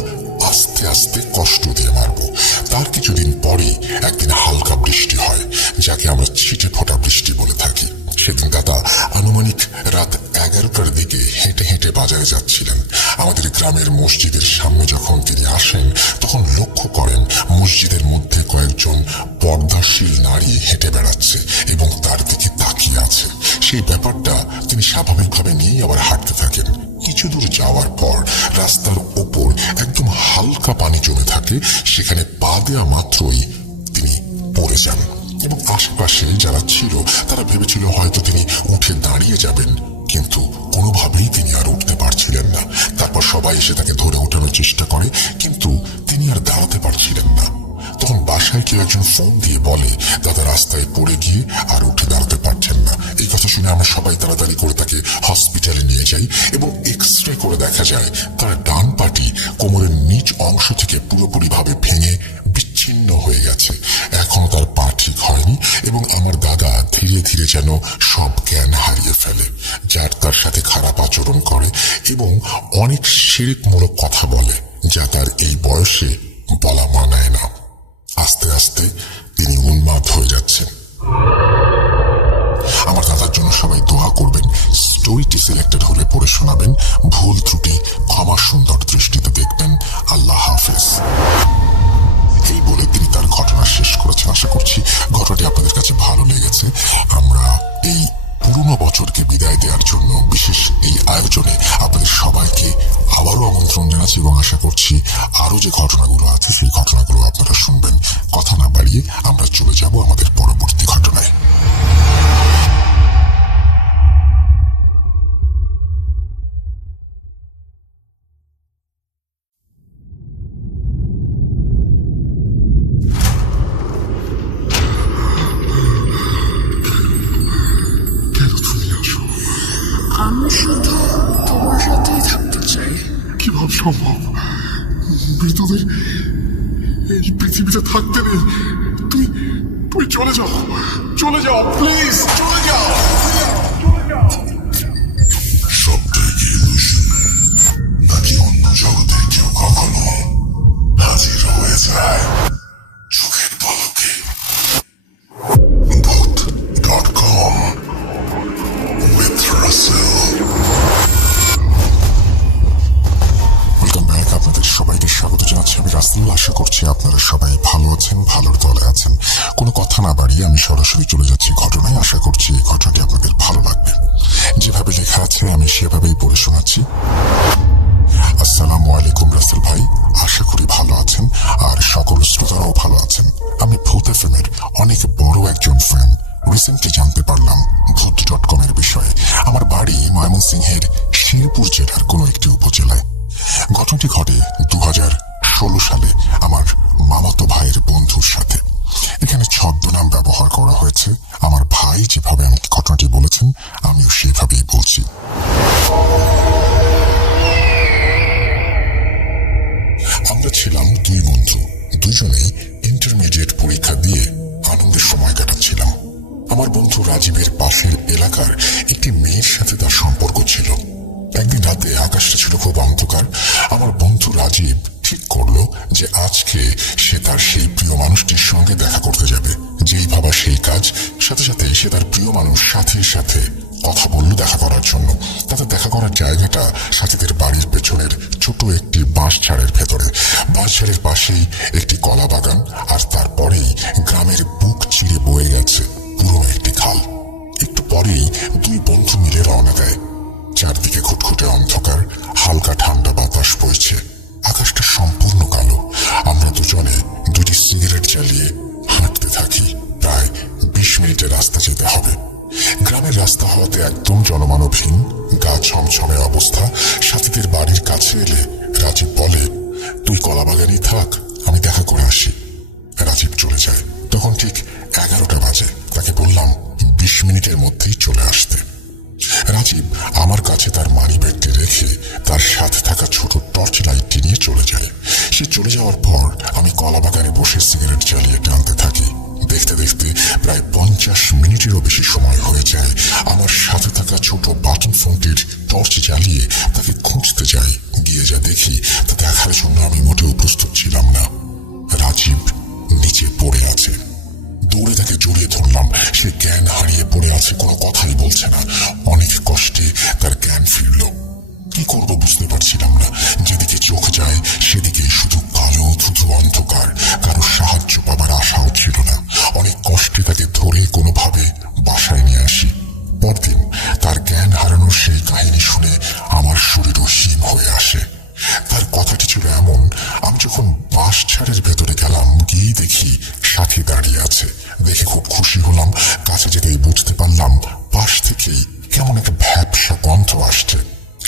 আস্তে আস্তে কষ্ট দিয়ে মারবো। তার কিছুদিন পরেই একদিন হালকা বৃষ্টি হয়, যাকে আমরা ছিটে ফোটা বৃষ্টি বলে থাকি। সেদিন দাদা আনুমানিক রাত 11টার দিকে হেঁটে হেঁটে বাজারে যাচ্ছিলেন। আমাদের গ্রামের মসজিদের সামনে যখন তিনি আসেন তখন লক্ষ্য করেন মসজিদের মধ্যে কয়েকজন পর্দাশীল নারী হেঁটে বেড়াচ্ছে এবং তার দিকে তাকিয়ে আছে। সেই ব্যাপারটা তিনি স্বাভাবিকভাবে নিয়ে আবার হাঁটতে থাকেন। কিছু দূর যাওয়ার পর রাস্তার ওপর একদম হালকা পানি জমে থাকে, সেখানে পা দেওয়া মাত্রই তিনি পড়ে যান এবং আশেপাশে যারা ছিল তারা ভেবেছিল হয়তো তিনি উঠে দাঁড়িয়ে যাবেন, কিন্তু কোনোভাবেই তিনি আর উঠতে পারছিলেন না। তারপর সবাই এসে তাকে ধরে ওঠানোর চেষ্টা করে, কিন্তু তিনি আর দাঁড়াতে পারছিলেন না। তখন বাসায় কেউ একজন ফোন দিয়ে বলে দাদা রাস্তায় পড়ে গিয়ে আর উঠে দাঁড়াতে পারছেন না। এই কথা শুনে আমরা সবাই তাড়াতাড়ি করে তাকে হসপিটালে নিয়ে যাই এবং এক্স-রে করে দেখা যায় তার ডান পাটি কোমরের নিচ অংশ থেকে পুরোপুরিভাবে ভেঙে বিচ্ছিন্ন হয়ে গেছে। এখন তার পা ঠিক হয়নি এবং আমার দাদা ধীরে ধীরে যেন সব জ্ঞান হারিয়ে ফেলে, যার তার সাথে খারাপ আচরণ করে এবং অনেক শিরকমূলক কথা বলে, যা তার এই বয়সে বলা মানায় না। আস্তে আস্তে তিনি উন্মাদ হয়ে যাচ্ছেন। আমার দাদার জন্য সবাই দোয়া করবেন। স্টোরিটি সিলেক্টেড হলে পড়ে শোনাবেন। ভুল ত্রুটি ক্ষমা সুন্দর দৃষ্টিতে দেখবেন। আল্লাহ হাফেজ। এই বলে তিনি তার ঘটনা শেষ করেছেন। আশা করছি ঘটনাটি আপনাদের কাছে ভালো লেগেছে। আমরা এই পুরনো বছরকে বিদায় দেওয়ার জন্য বিশেষ এই আয়োজনে আপনাদের সবাইকে আবারও আমন্ত্রণ জানাচ্ছি এবং আশা করছি আরো যে ঘটনাগুলো আছে সেই ঘটনাগুলো আপনারা শুনবেন। কথা না বাড়িয়ে আমরা চলে যাব আমাদের পরবর্তী ঘটনায়। আমি শুধু তোমার সাথেই থাকতে চাই। কিভাবে সম্ভব? মৃতদের এই পৃথিবীতে থাকতে নেই। তুমি তুমি চলে যাও, চলে যাও, প্লিজ চলে যাও। সবটাই কি ইলুশন, নাকি অন্য জগতে কেউ কখনো হাজির হয়ে যায় চোখের পলকে? ভূত.com with Russell। Welcome back. আপনাদের সবাইকে স্বাগত জানাচ্ছি আমি রাসেল। আশা করছি আপনারা সবাই ভালো আছেন, ভালোর দলে আছেন। কোনো কথা না বাড়িয়ে আমি সরাসরি চলে যাচ্ছি ঘটনায়। আশা করছি এই ঘটনাটি আপনাদের ভালো লাগবে। যেভাবে লেখা আছে আমি সেভাবেই পড়ে শোনাচ্ছি। আসসালামু আলাইকুম রাসেল ভাই, আশা করি ভালো আছেন আর সকল শ্রোতারাও ভালো আছেন। আমি ভূত এফএম-এর অনেক বড় একজন ফ্যান। রিসেন্টলি জানতে পারলাম ভূত.com এর বিষয়ে। আমার বাড়ি ময়মনসিংহের শেরপুর জেলার কোনো একটি উপজেলায়। ঘটনাটি ঘটে 2016 2016 সালে আমার মামাতো ভাইয়ের বন্ধুর সাথে। এখানে ছদ্মনাম ব্যবহার করা হয়েছে। আমার ভাই যেভাবে আমাকে ঘটনাটি বলেছেন আমিও সেভাবেই বলছি। আমরা ছিলাম দুই বন্ধু, দুজনেই ইন্টারমিডিয়েট পরীক্ষা দিয়ে আনন্দের সময় কাটাচ্ছিলাম। আমার বন্ধু রাজীবের পাশের এলাকার একটি মেয়ের সাথে তার সম্পর্ক ছিল। একদিন রাতে আকাশটা ছিল খুব অন্ধকার। আমার বন্ধু রাজীব ঠিক করলো যে আজকে সে তার সেই প্রিয় মানুষটির সঙ্গে দেখা করতে যাবে। যেই ভাবা সেই কাজ, সাথে সাথে সে তার প্রিয় মানুষ সাথীর সাথে কথা বললো দেখা করার জন্য। তাদের দেখা করার জায়গাটা সাথীদের বাড়ির পেছনের ছোট একটি বাঁশঝাড়ের ভেতরে। বাঁশঝাড়ের পাশেই একটি কলা বাগান, আর তারপরেই গ্রামের বুক চিরে বয়ে গেছে পুরনো একটি খাল। একটু পরেই দুই বন্ধু মিলে রওনা দেয়। চারদিকে ঘুটঘুটে অন্ধকার, হালকা ঠান্ডা বাতাস বইছে, আকাশটা সম্পূর্ণ কালো। আমরা দুজনে দুটি সিগারেট জ্বালিয়ে হাঁটতে থাকি। প্রায় 20 মিনিটের রাস্তা যেতে হবে। গ্রামের রাস্তা হওয়াতে একদম জনমানবহীন, গা ছমছমে অবস্থা। সাথীদের বাড়ির কাছে এলে রাজীব বলে, তুই কলা বাগানেই থাক, আমি দেখা করে আসি। রাজীব চলে যায়। তখন ঠিক 11টা বাজে। তাকে বললাম 20 মিনিটের মধ্যেই চলে আসতে। রাজীব আমার কাছে তার মানিব্যাগটি রেখে তার সাথে থাকা ছোট টর্চ লাইটটি নিয়ে চলে যায়। সে চলে যাওয়ার পর আমি কলা বাগানে বসে সিগারেট জ্বালিয়ে টানতে থাকি। দেখতে দেখতে প্রায় 50 মিনিটেরও বেশি সময় হয়ে যায়। আমার সাথে থাকা ছোট বাটন ফোনটির টর্চ জ্বালিয়ে তাকে খুঁজতে যাই। গিয়ে যা দেখি তা দেখার জন্য আমি মোটেও প্রস্তুত ছিলাম না। রাজীব নিচে পড়ে আছে। দৌড়ে তাকে জড়িয়ে ধরলাম। সে জ্ঞান হারিয়ে পড়ে আছে, কোনো কথাই বলছে না। অনেক কষ্টে তার জ্ঞান ফিরল। কি করব বুঝতে পারছিলাম না। যেদিকে চোখ যায় সেদিকে শুধু কালো ধুধু অন্ধকার। কারো সাহায্য পাবার আশাও ছিল না। অনেক কষ্টে তাকে ধরে কোনোভাবে বাসায় নিয়ে আসি। পরদিন তার জ্ঞান হারানোর সেই কাহিনী শুনে আমার শরীরও হিম হয়ে আসে। তার কথাটি ছিল এমন, আমি যখন বাঁশঝাড়ের ভেতরে গেলাম, গিয়ে দেখি সাথী দাঁড়িয়ে আছে। দেখে খুব খুশি হলাম। কাছে যেতেই বুঝতে পারলাম পাশ থেকেই কেমন একটা ভ্যাপসা গন্ধ আসছে।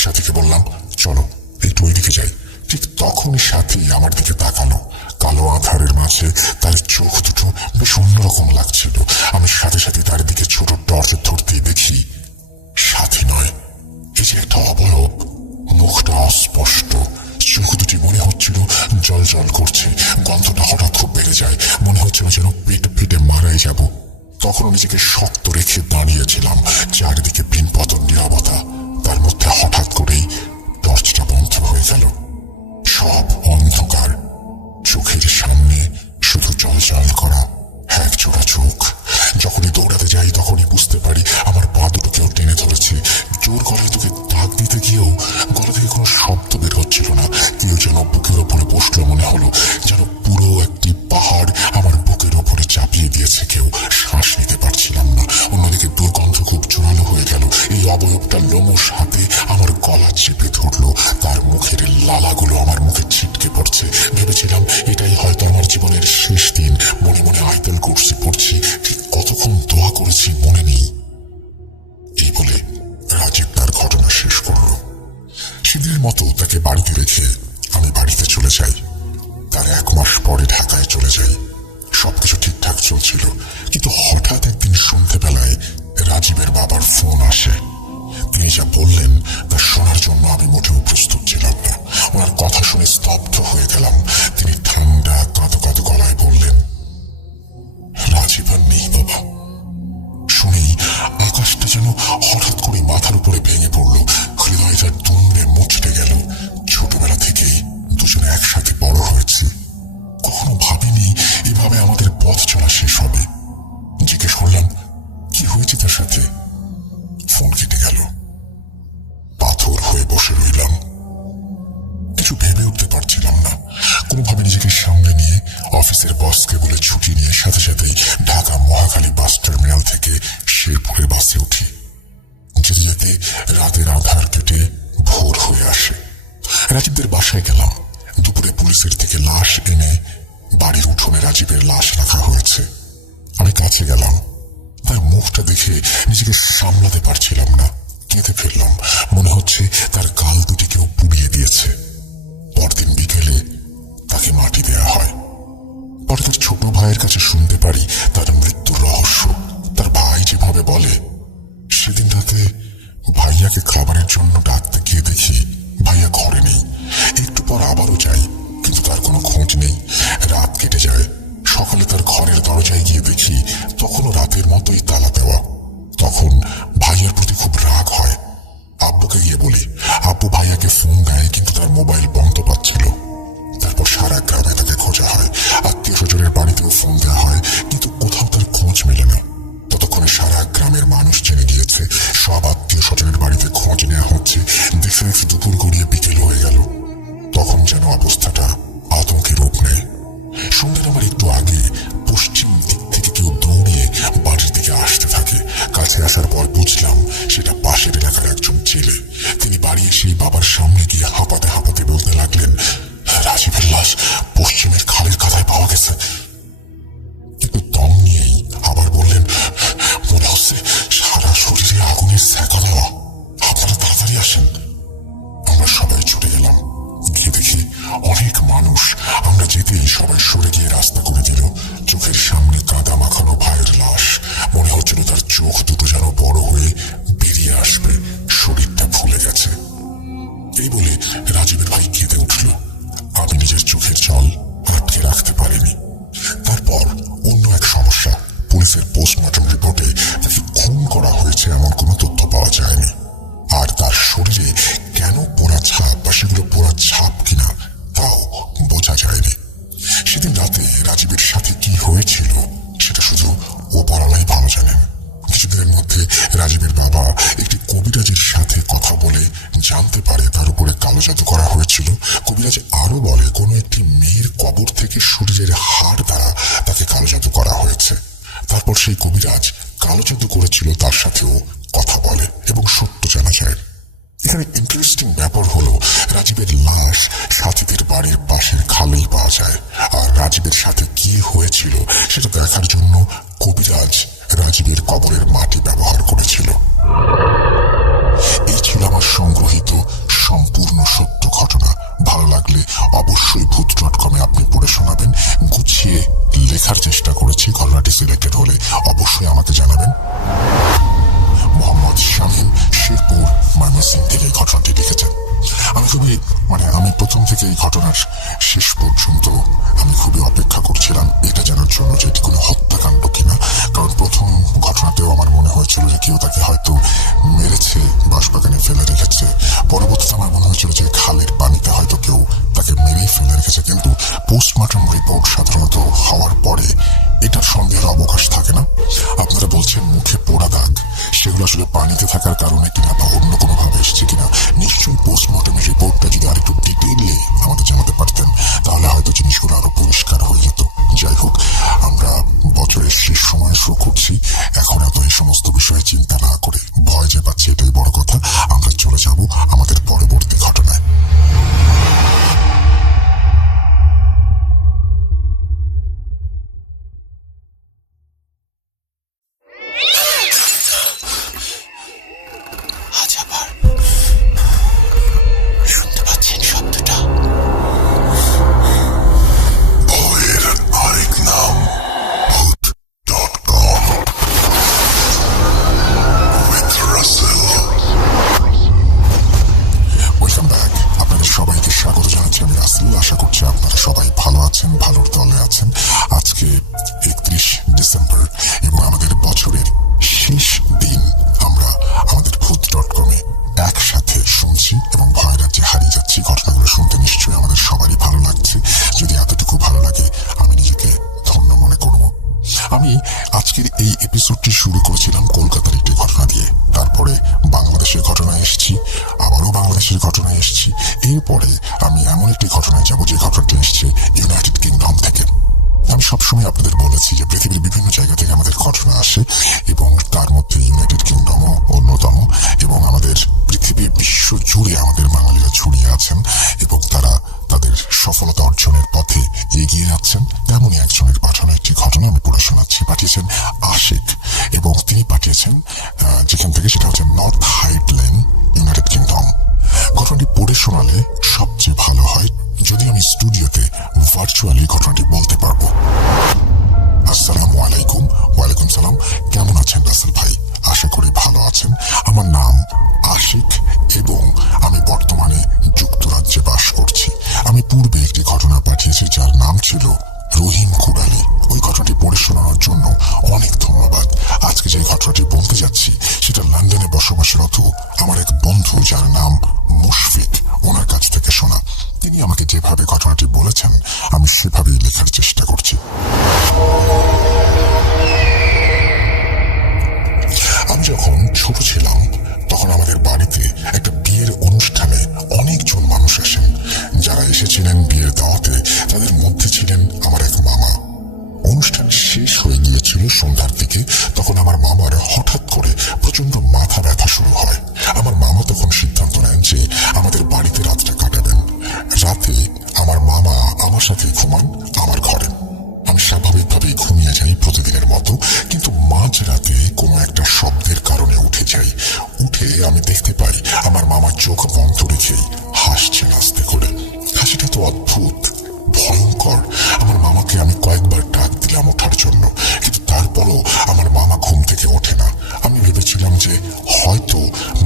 সাথীকে বললাম, চলো একটু ওইদিকে যাই। ঠিক তখনই সাথী আমার দিকে তাকালো। কালো আধারের মাঝে তার চোখ দুটো বেশ অন্যরকম লাগছিল। আমি সাথে সাথে তার দিকে ছোট টর্চ ধরতেই দেখি সাথী নয়, এই যে একটা অবয়ব। মুখটা অস্পষ্ট, চোখ দুটি মনে হচ্ছিল জল জল করছে। গন্ধটা হঠাৎ খুব বেড়ে যায়। মনে হচ্ছিল যেন পেটে পেটে মারাই যাব। তখন নিজেকে শক্ত রেখে দাঁড়িয়েছিলাম। চারিদিকে পিনপতন নীরবতা। তার মধ্যে হঠাৎ করেই টর্চটা বন্ধ হয়ে গেল। সব অন্ধকার। চোখের সামনে শুধু জল জল করা এক জোড়া চোখ। যখনই দৌড়াতে যাই তখনই বুঝতে পারি আমার পা দুটো কেউ টেনে ধরেছে। জোর গলায় তোকে ডাক দিতে গিয়েও গলা থেকে কোনো শব্দ বের হচ্ছিল না। কেউ যেন বুকের ওপরে বসলো, মনে হলো যেন পুরো একটি পাহাড় আমার বুকের ওপরে চাপিয়ে দিয়েছে কেউ। শ্বাস নিতে পারছিলাম না। অন্যদিকে দুর্গন্ধ খুব জোরালো হয়ে গেল। এই অবয়বটা লোমশ হাতে আমার গলা চেপে ধরলো। তার মুখের লালাগুলো আমার মুখে ছিটকে পড়ছে। ভেবেছিলাম এটাই হয়তো আমার জীবনের শেষ দিন। মনে মনে আয়তাল কুরসি পড়ছি। ঠিক কতক্ষণ দোয়া করেছি মনে নেই। এই বলে রাজীব তার ঘটনা শেষ করল। সেদিনের মতো তাকে বাড়িতে রেখে আমি বাড়িতে চলে যাই। তার 1 মাস পরে ঢাকায় চলে যাই। সবকিছু ঠিকঠাক চলছিল, কিন্তু হঠাৎ একদিন সন্ধ্যেবেলায় রাজীবের বাবার ফোন আসে। তিনি যা বললেন তা শোনার জন্য আমি মোটেও প্রস্তুত ছিলাম না। ওনার কথা শুনে স্তব্ধ হয়ে গেলাম। তিনি ঠান্ডা কাঁদো কাঁদো গলায় বললেন, রাজীব আর নেই বাবা। শুনেই আকাশটা যেন হঠাৎ করে মাথার উপরে ভেঙে পড়ল। হৃদয়টা দুমড়ে মুচড়ে গেল। ছোটবেলা থেকেই দুজনে একসাথে বড় হয়েছি। কখনো ভাবিনি এভাবে আমাদের পথ চলা শেষ হবে। জিজ্ঞেস করলাম, কি হয়েছে তার সাথে? ফোন কেটে গেল। পাথর হয়ে বসে রইলাম। কিছু ভেবে উঠতে পারছিলাম না। কোনোভাবে নিজেকে সামলে নিয়ে অফিসের বসকে বলে ছুটি নিয়ে সাথে সাথেই ঢাকা মহাখালী বাস টার্মিনাল থেকে শেরপুরের বাসে উঠি। যেতে যেতে রাতের আধার কেটে ভোর হয়ে আসে। রাজীবদের বাসায় গেলাম। দুপুরে পুলিশের থেকে লাশ এনে বাড়ির উঠোনে রাজীবের লাশ রাখা হয়েছে। আমি কাছে গেলাম। তার মুখটা দেখে নিজেকে সামলাতে পারছিলাম না। কেঁদে ফেললাম। মনে হচ্ছে তার গাল দুটি কেউ পুড়িয়ে দিয়েছে। পরদিন বিকেলে তাকে মাটি দেয়া হয়। পরে তার ছোট ভাইয়ের কাছে শুনতে পারি তার মৃত্যুর রহস্য। তার ভাই যেভাবে বলে, সেদিন রাতে ভাইয়াকে খাবারের জন্য ডাকতে গিয়ে দেখি ভাইয়া ঘরে নেই। একটু পর আবারও যাই, কিন্তু তার কোনো খোঁজ নেই। রাত কেটে যায়। সকালে তার ঘরের দরজায় গিয়ে দেখি তখনও রাতের মতোই তালা দেওয়া। তখন ভাইয়ার প্রতি খুব রাগ হয়। আব্বুকে গিয়ে বলি। আব্বু ভাইয়াকে ফোন দেয়, কিন্তু তার মোবাইল বন্ধ পাচ্ছিল। তারপর সারা গ্রামে তাকে খোঁজা হয়। আত্মীয় স্বজনের বাড়িতেও ফোন দেওয়া হয়, কিন্তু কোথাও তার খোঁজ মেলে না। ততক্ষণে সারা গ্রামের মানুষ জেনে গিয়েছে। সব আত্মীয় স্বজনের বাড়িতে খোঁজ নেওয়া হচ্ছে। দেখতে দেখতে দুপুর গড়িয়ে বিকেল হয়ে গেল। তখন যেন অবস্থাটা আতঙ্কে রূপ নেয়। সন্ধ্যার আমার একটু আগে পশ্চিম দিক থেকে কেউ দৌড়িয়ে বাড়ির দিকে আসতে থাকে। কাছে আসার পর বুঝলাম সেটা পাশের এলাকার একজন ছেলে। তিনি বাড়ি এসে বাবার সামনে গিয়ে হাঁপাতে হাঁপাতে বলতে লাগলেন, রাজীবের লাশ পশ্চিমের খালের কাঁথায় পাওয়া গেছে। একটু দম নিয়েই আবার বললেন, মনে হচ্ছে সারা শরীরে আগুনের ছ্যাঁকা দেওয়া। আপনারা তাড়াতাড়ি আসেন। আমরা সবাই ছুটে গেলাম। গিয়ে দেখি অনেক মানুষ। আমরা যেতেই সবাই সরে গিয়ে রাস্তা করে দিল। চোখের সামনে কাদা মাখানো ভাইয়ের লাশ। মনে হচ্ছিল তার চোখ দুটো যেন বড় হয়ে বেরিয়ে আসবে। শরীরটা ফুলে গেছে। এই বলে রাজীবের ভাই কেঁদে উঠল। আমি নিজের চোখের জল আটকে রাখতে পারিনি। তারপর অন্য এক সমস্যা। পুলিশের পোস্টমর্টম রিপোর্টে তাকে খুন করা হয়েছে এমন কোনো তথ্য পাওয়া যায়নি। আর তার শরীরে কেন পোড়া ছাপ বা সেগুলো পোড়া ছাপ কিনা তাও বোঝা যায়নি। সেদিন রাতে রাজীবের সাথে কি হয়েছিল সেটা শুধু ওপরওয়ালাই ভালো জানেন। কিছুদিনের মধ্যে রাজীবের বাবা একটি কবিরাজের সাথে কথা বলে জানতে পারে তার উপরে কালো জাদু করা হয়েছিল। কবিরাজ আরো বলে কোনো একটি মেয়ের কবর থেকে শরীরের হাড় দ্বারা তাকে কালো জাদু করা হয়েছে। তারপর সেই কবিরাজ কালো জাদু করেছিল তার সাথেও কথা বলে এবং সত্য জানা যায়। এখানে ইন্টারেস্টিং ব্যাপার হলো রাজীবের লাশ সাথীদের বাড়ির পাশের খালেই পাওয়া যায়। আর রাজীবের সাথে কি হয়েছিল সেটা দেখার জন্য কবিরাজ রাজীবের কবরের মাটি ব্যবহার করেছিল। এই ছিল আমার সংগ্রহিত সম্পূর্ণ সত্য ঘটনা। ভালো লাগলে অবশ্যই ভূত.com-এ আপনি পড়ে শোনাবেন। গুছিয়ে লেখার চেষ্টা করেছি। ঘটনাটি সিলেক্টেড হলে অবশ্যই আমাকে জানাবেন। মোহাম্মদ শামীম শেরপুর ময়মনসিং থেকে এই ঘটনাটি লিখেছেন। আমি প্রথম থেকে এই ঘটনার শেষ পর্যন্ত আমি খুবই অপেক্ষা করছিলাম এটা জানার জন্য যে এটি কোনো হত্যাকাণ্ড কিনা। কারণ প্রথম ঘটনাতেও আমার মনে হয়েছিল যে কেউ তাকে হয়তো মেরেছে, বাঁশবাগানে ফেলে রেখেছে। পরবর্তীতে আমার মনে হয়েছিল যে খালের পানিতে হয়তো কেউ তাকে মেরেই ফেলে রেখেছে। কিন্তু পোস্টমর্টম রিপোর্ট সাধারণত হওয়ার পরে এটার সন্দেহের অবকাশ থাকে না। আপনারা বলছেন মুখে পোড়া দাগ, সেগুলো আসলে পানিতে থাকার কারণে কিনা বা অন্য কোনোভাবে এসেছে কিনা। নিশ্চয়ই পোস্টমর্টম রিপোর্টটা যদি আরেকটু ডিটেইলে আমাদের জানাতে পারতেন তাহলে হয়তো জিনিসগুলো আরো পরিষ্কার হয়ে যেত। যাই হোক, আমরা বছরের শেষ সময় শুরু করছি। এখন এত এই সমস্ত বিষয়ে চিন্তা না করে ভয় যে পাচ্ছি এটাই বড় কথা। আমরা চলে যাব আমাদের পরবর্তী ঘটনায়। শুনতে পাচ্ছেন শব্দটা? ভয়ের আরেক নাম ভূত.com with Russell। Welcome back. আপনাদের সবাইকে স্বাগত জানাচ্ছি আমি রাসেল। আশা করছি আপনারা সবাই ভালো আছেন, ভালোর দলে আছেন। আজকে 31 ডিসেম্বর এবং আমাদের বছরের শেষ দিন। আমরা আমাদের ভূত.com-এ একসাথে শুনছি এবং ভয় রাজ্যে হারিয়ে যাচ্ছি। ঘটনাগুলো শুনতে নিশ্চয়ই আমাদের সবারই ভালো লাগছে। যদি এতটুকু ভালো লাগে আমি নিজেকে ধন্য মনে করব। আমি আজকের এই এপিসোডটি শুরু করেছিলাম কলকাতার একটি ঘটনা দিয়ে। তারপরে বাংলাদেশের ঘটনায় এসেছি, আবারও বাংলাদেশের ঘটনায় এসেছি। এরপরে আমি এমন একটি ঘটনায় যাব যে ঘটনাটি এসছে ইউনাইটেড কিংডম থেকে। আমি সবসময় আপনাদের বলেছি যে পৃথিবীর বিভিন্ন জায়গা থেকে আমাদের ঘটনা আসে এবং তার মধ্যে ইউনাইটেড কিংডমও অন্যতম। এবং আমাদের পৃথিবী বিশ্ব জুড়ে আমাদের বাঙালিরা ছড়িয়ে আছেন এবং তারা তাদের সফলতা অর্জনের পথে এগিয়ে যাচ্ছেন। তেমনই একজনের পাঠানো একটি ঘটনা আমি পড়ে শোনাচ্ছি। পাঠিয়েছেন আশিক এবং তিনি পাঠিয়েছেন যেখান থেকে, সেটা হচ্ছে নর্থ হাইডল্যান্ড, ইউনাইটেড কিংডম। ঘটনাটি পড়ে শোনালে সবচেয়ে ভালো হয় যদি আমি স্টুডিওতে ফ্যাকচুয়ালি ঘটনাটি বলতে পারবো। আসসালামু আলাইকুম। ওয়ালাইকুম সালাম। কেমন আছেন রাসেল ভাই? আশা করি ভালো আছেন। আমার নাম আশিক এবং আমি বর্তমানে যুক্তরাজ্যে বাস করছি। আমি পূর্বে একটি ঘটনা পাঠিয়েছি যার নাম ছিল রহিম কুড়ালি। ওই ঘটনাটি পড়ে শোনানোর জন্য অনেক ধন্যবাদ। আজকে যে ঘটনাটি বলতে যাচ্ছি সেটা লন্ডনে বসবাসরত আমার এক বন্ধু যার নাম মুশফিক, ওনার কাছ থেকে শোনা। তিনি আমাকে যেভাবে ঘটনাটি বলেছেন আমি সেভাবেই লেখার চেষ্টা করছি। আমি যখন ছোট ছিলাম তখন আমাদের বাড়িতে একটা বিয়ের অনুষ্ঠানে অনেকজন মানুষ আসেন। যারা এসেছিলেন বিয়ের দাওয়াতে তাদের মধ্যে ছিলেন আমার এক মামা। অনুষ্ঠান শেষ হয়ে গিয়েছিল সন্ধ্যার দিকে। তখন আমার মামার হঠাৎ করে প্রচন্ড মাথা ব্যথা শুরু হয়। আমার মামা তখন সিদ্ধান্ত নেন যে আমাদের বাড়িতে রাতটা কাটাবেন। রাতে আমার মামা আমার সাথে ঘুমান আমার ঘরে। আমি স্বাভাবিকভাবেই ঘুমিয়ে যাই প্রতিদিনের মতো, কিন্তু মাঝরাতে কোনো একটা শব্দের কারণে উঠে যাই। উঠে আমি দেখতে পাই আমার মামা চোখ বন্ধ রেখেই হাসছেন আস্তে করে। হাসিটা তো অদ্ভুত, ভয়ঙ্কর। আমার মামাকে আমি কয়েকবার ডাক দিলাম ওঠার জন্য, কিন্তু তারপরও আমার মামা ঘুম থেকে ওঠে না। আমি ভেবেছিলাম যে হয়তো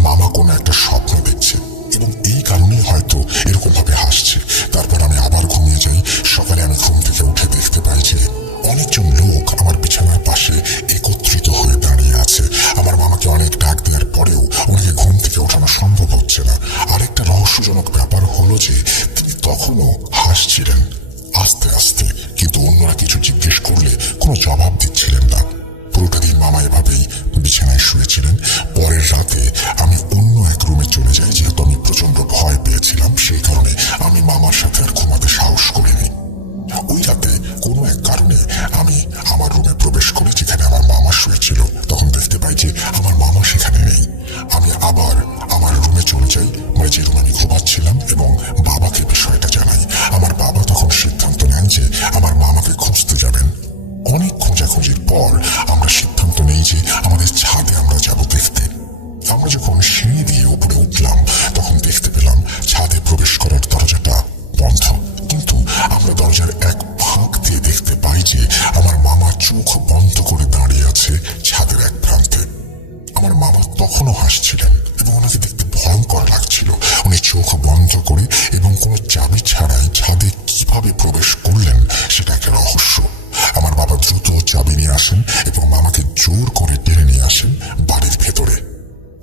মামা কোনো একটা স্বপ্ন দেখছে এবং এই কারণেই হয়তো এরকম ভাবে হাসছে। তারপর আমি আবার ঘুমিয়ে যাই। সকালে আমি ঘুম থেকে উঠে দেখতে পাই যে অনেকজন লোক আমার বিছানার পাশে একত্রিত হয়ে দাঁড়িয়ে আছে। আমার মামাকে অনেক ডাক দেওয়ার পরেও ওনাকে ঘুম থেকে ওঠানো সম্ভব হচ্ছে না। আরেকটা রহস্যজনক ব্যাপার হলো যে তিনি তখনও হাসছিলেন আস্তে আস্তে, কিন্তু অন্যরা কিছু জিজ্ঞেস করলে কোনো জবাব দিচ্ছিলেন না। পুরোটা দিন মামা এভাবেই বিছানায় শুয়েছিলেন। পরের রাতে আমি অন্য এক রুমে চলে যাই, যেহেতু আমি প্রচন্ড ভয় পেয়েছিলাম। সেই কারণে আমি মামার সাথে আর ঘুমাতে সাহস করিনি। ওই রাতে কোনো এক কারণে আমি আমার রুমে প্রবেশ করি যেখানে আমার মামা শুয়েছিল। তখন দেখতে পাই যে আমার মামা সেখানে নেই। আমি আবার আমার রুমে চলে যাই, মানে যে রুমে আমি ঘুমাচ্ছিলাম, এবং বাবাকে বিষয়টা জানাই। আমার বাবা তখন সিদ্ধান্ত নেন যে আমার মামাকে খুঁজতে যাবেন। অনেক খোঁজাখুঁজির পর আমরা সিদ্ধান্ত নেই যে আমাদের ছাদে আমরা যাব দেখতে। আমরা যখন সিঁড়ি দিয়ে উপরে উঠলাম তখন দেখতে পেলাম ছাদে প্রবেশ করার দরজাটা বন্ধ, কিন্তু আমরা দরজার এক ফাঁক দিয়ে দেখতে পাই যে আমার মামা চোখ বন্ধ করে দাঁড়িয়ে আছে ছাদের এক প্রান্তে। আমার মামা তখনও হাসছিলেন এবং ওনাকে দেখতে ভয়ঙ্কর লাগছিল। উনি চোখ বন্ধ করে এবং কোনো চাবি ছাড়াই ছাদে কিভাবে প্রবেশ করলেন সেটা একটা রহস্য। আমার বাবা দ্রুত চাবি নিয়ে আসেন এবং মামাকে জোর করে টেনে নিয়ে আসেন বাড়ির ভেতরে।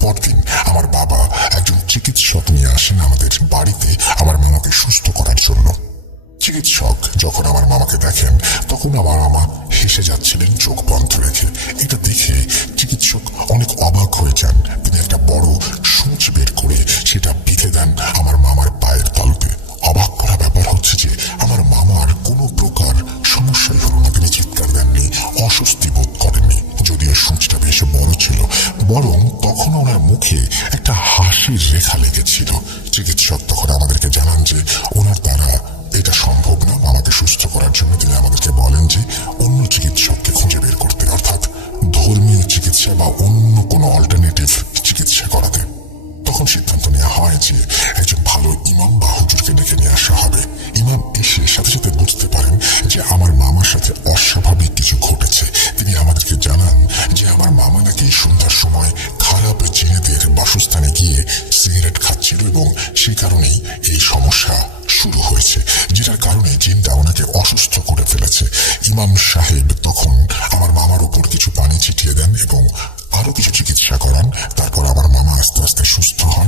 পরদিন আমার বাবা একজন চিকিৎসক নিয়ে আসেন আমাদের বাড়িতে আমার মামাকে সুস্থ করার জন্য। চিকিৎসক যখন আমার মামাকে দেখেন তখন আমার মামা হেসে যাচ্ছিলেন চোখ বন্ধ রেখে। এটা দেখে চিকিৎসক অনেক অবাক হয়ে যান। তিনি একটা বড় সূচ বের করে সেটা বিঁধে দেন আমার মামার পায়ের তালুতে। অবাক করা ব্যাপার হচ্ছে যে আমার মামার কোনো প্রকার সমস্যাই হলো না। তিনি চিৎকার দেননি, অস্বস্তি বোধ করেননি, যদিও সূচটা বেশ বড় ছিল। বরং তখন ওনার মুখে একটা হাসির রেখা লেগেছিল। চিকিৎসক তখন আমাদেরকে জানান যে ওনার দ্বারা এটা সম্ভব না মামাকে সুস্থ করার জন্য। তিনি আমাদেরকে বলেন যে অন্য চিকিৎসককে খুঁজে বের করতে, অর্থাৎ ধর্মীয় চিকিৎসা বা অন্য কোনো অল্টারনেটিভ চিকিৎসা করাতে। তখন সিদ্ধান্ত নেওয়া হয় যে একজন ভালো ইমাম বা হুজুরকে ডেকে নিয়ে আসা হবে। ইমাম এসে সাথে সাথে বুঝতে পারেন যে আমার মামার সাথে অস্বাভাবিক কিছু ঘটেছে। তিনি আমাদেরকে জানান যে আমার মামা নাকি সন্ধ্যার সময় খারাপ জিনেদের বাসস্থানে গিয়ে সিগারেট খাচ্ছিল এবং সেই কারণেই এই সমস্যা শুরু হয়েছে, যেটার কারণে জিনটা ওনাকে অসুস্থ করে ফেলেছে। ইমাম সাহেব তখন আমার মামার উপর কিছু পানি ছিটিয়ে দেন এবং আরো কিছু চিকিৎসা করান। তারপর আমার মামা আস্তে আস্তে সুস্থ হন।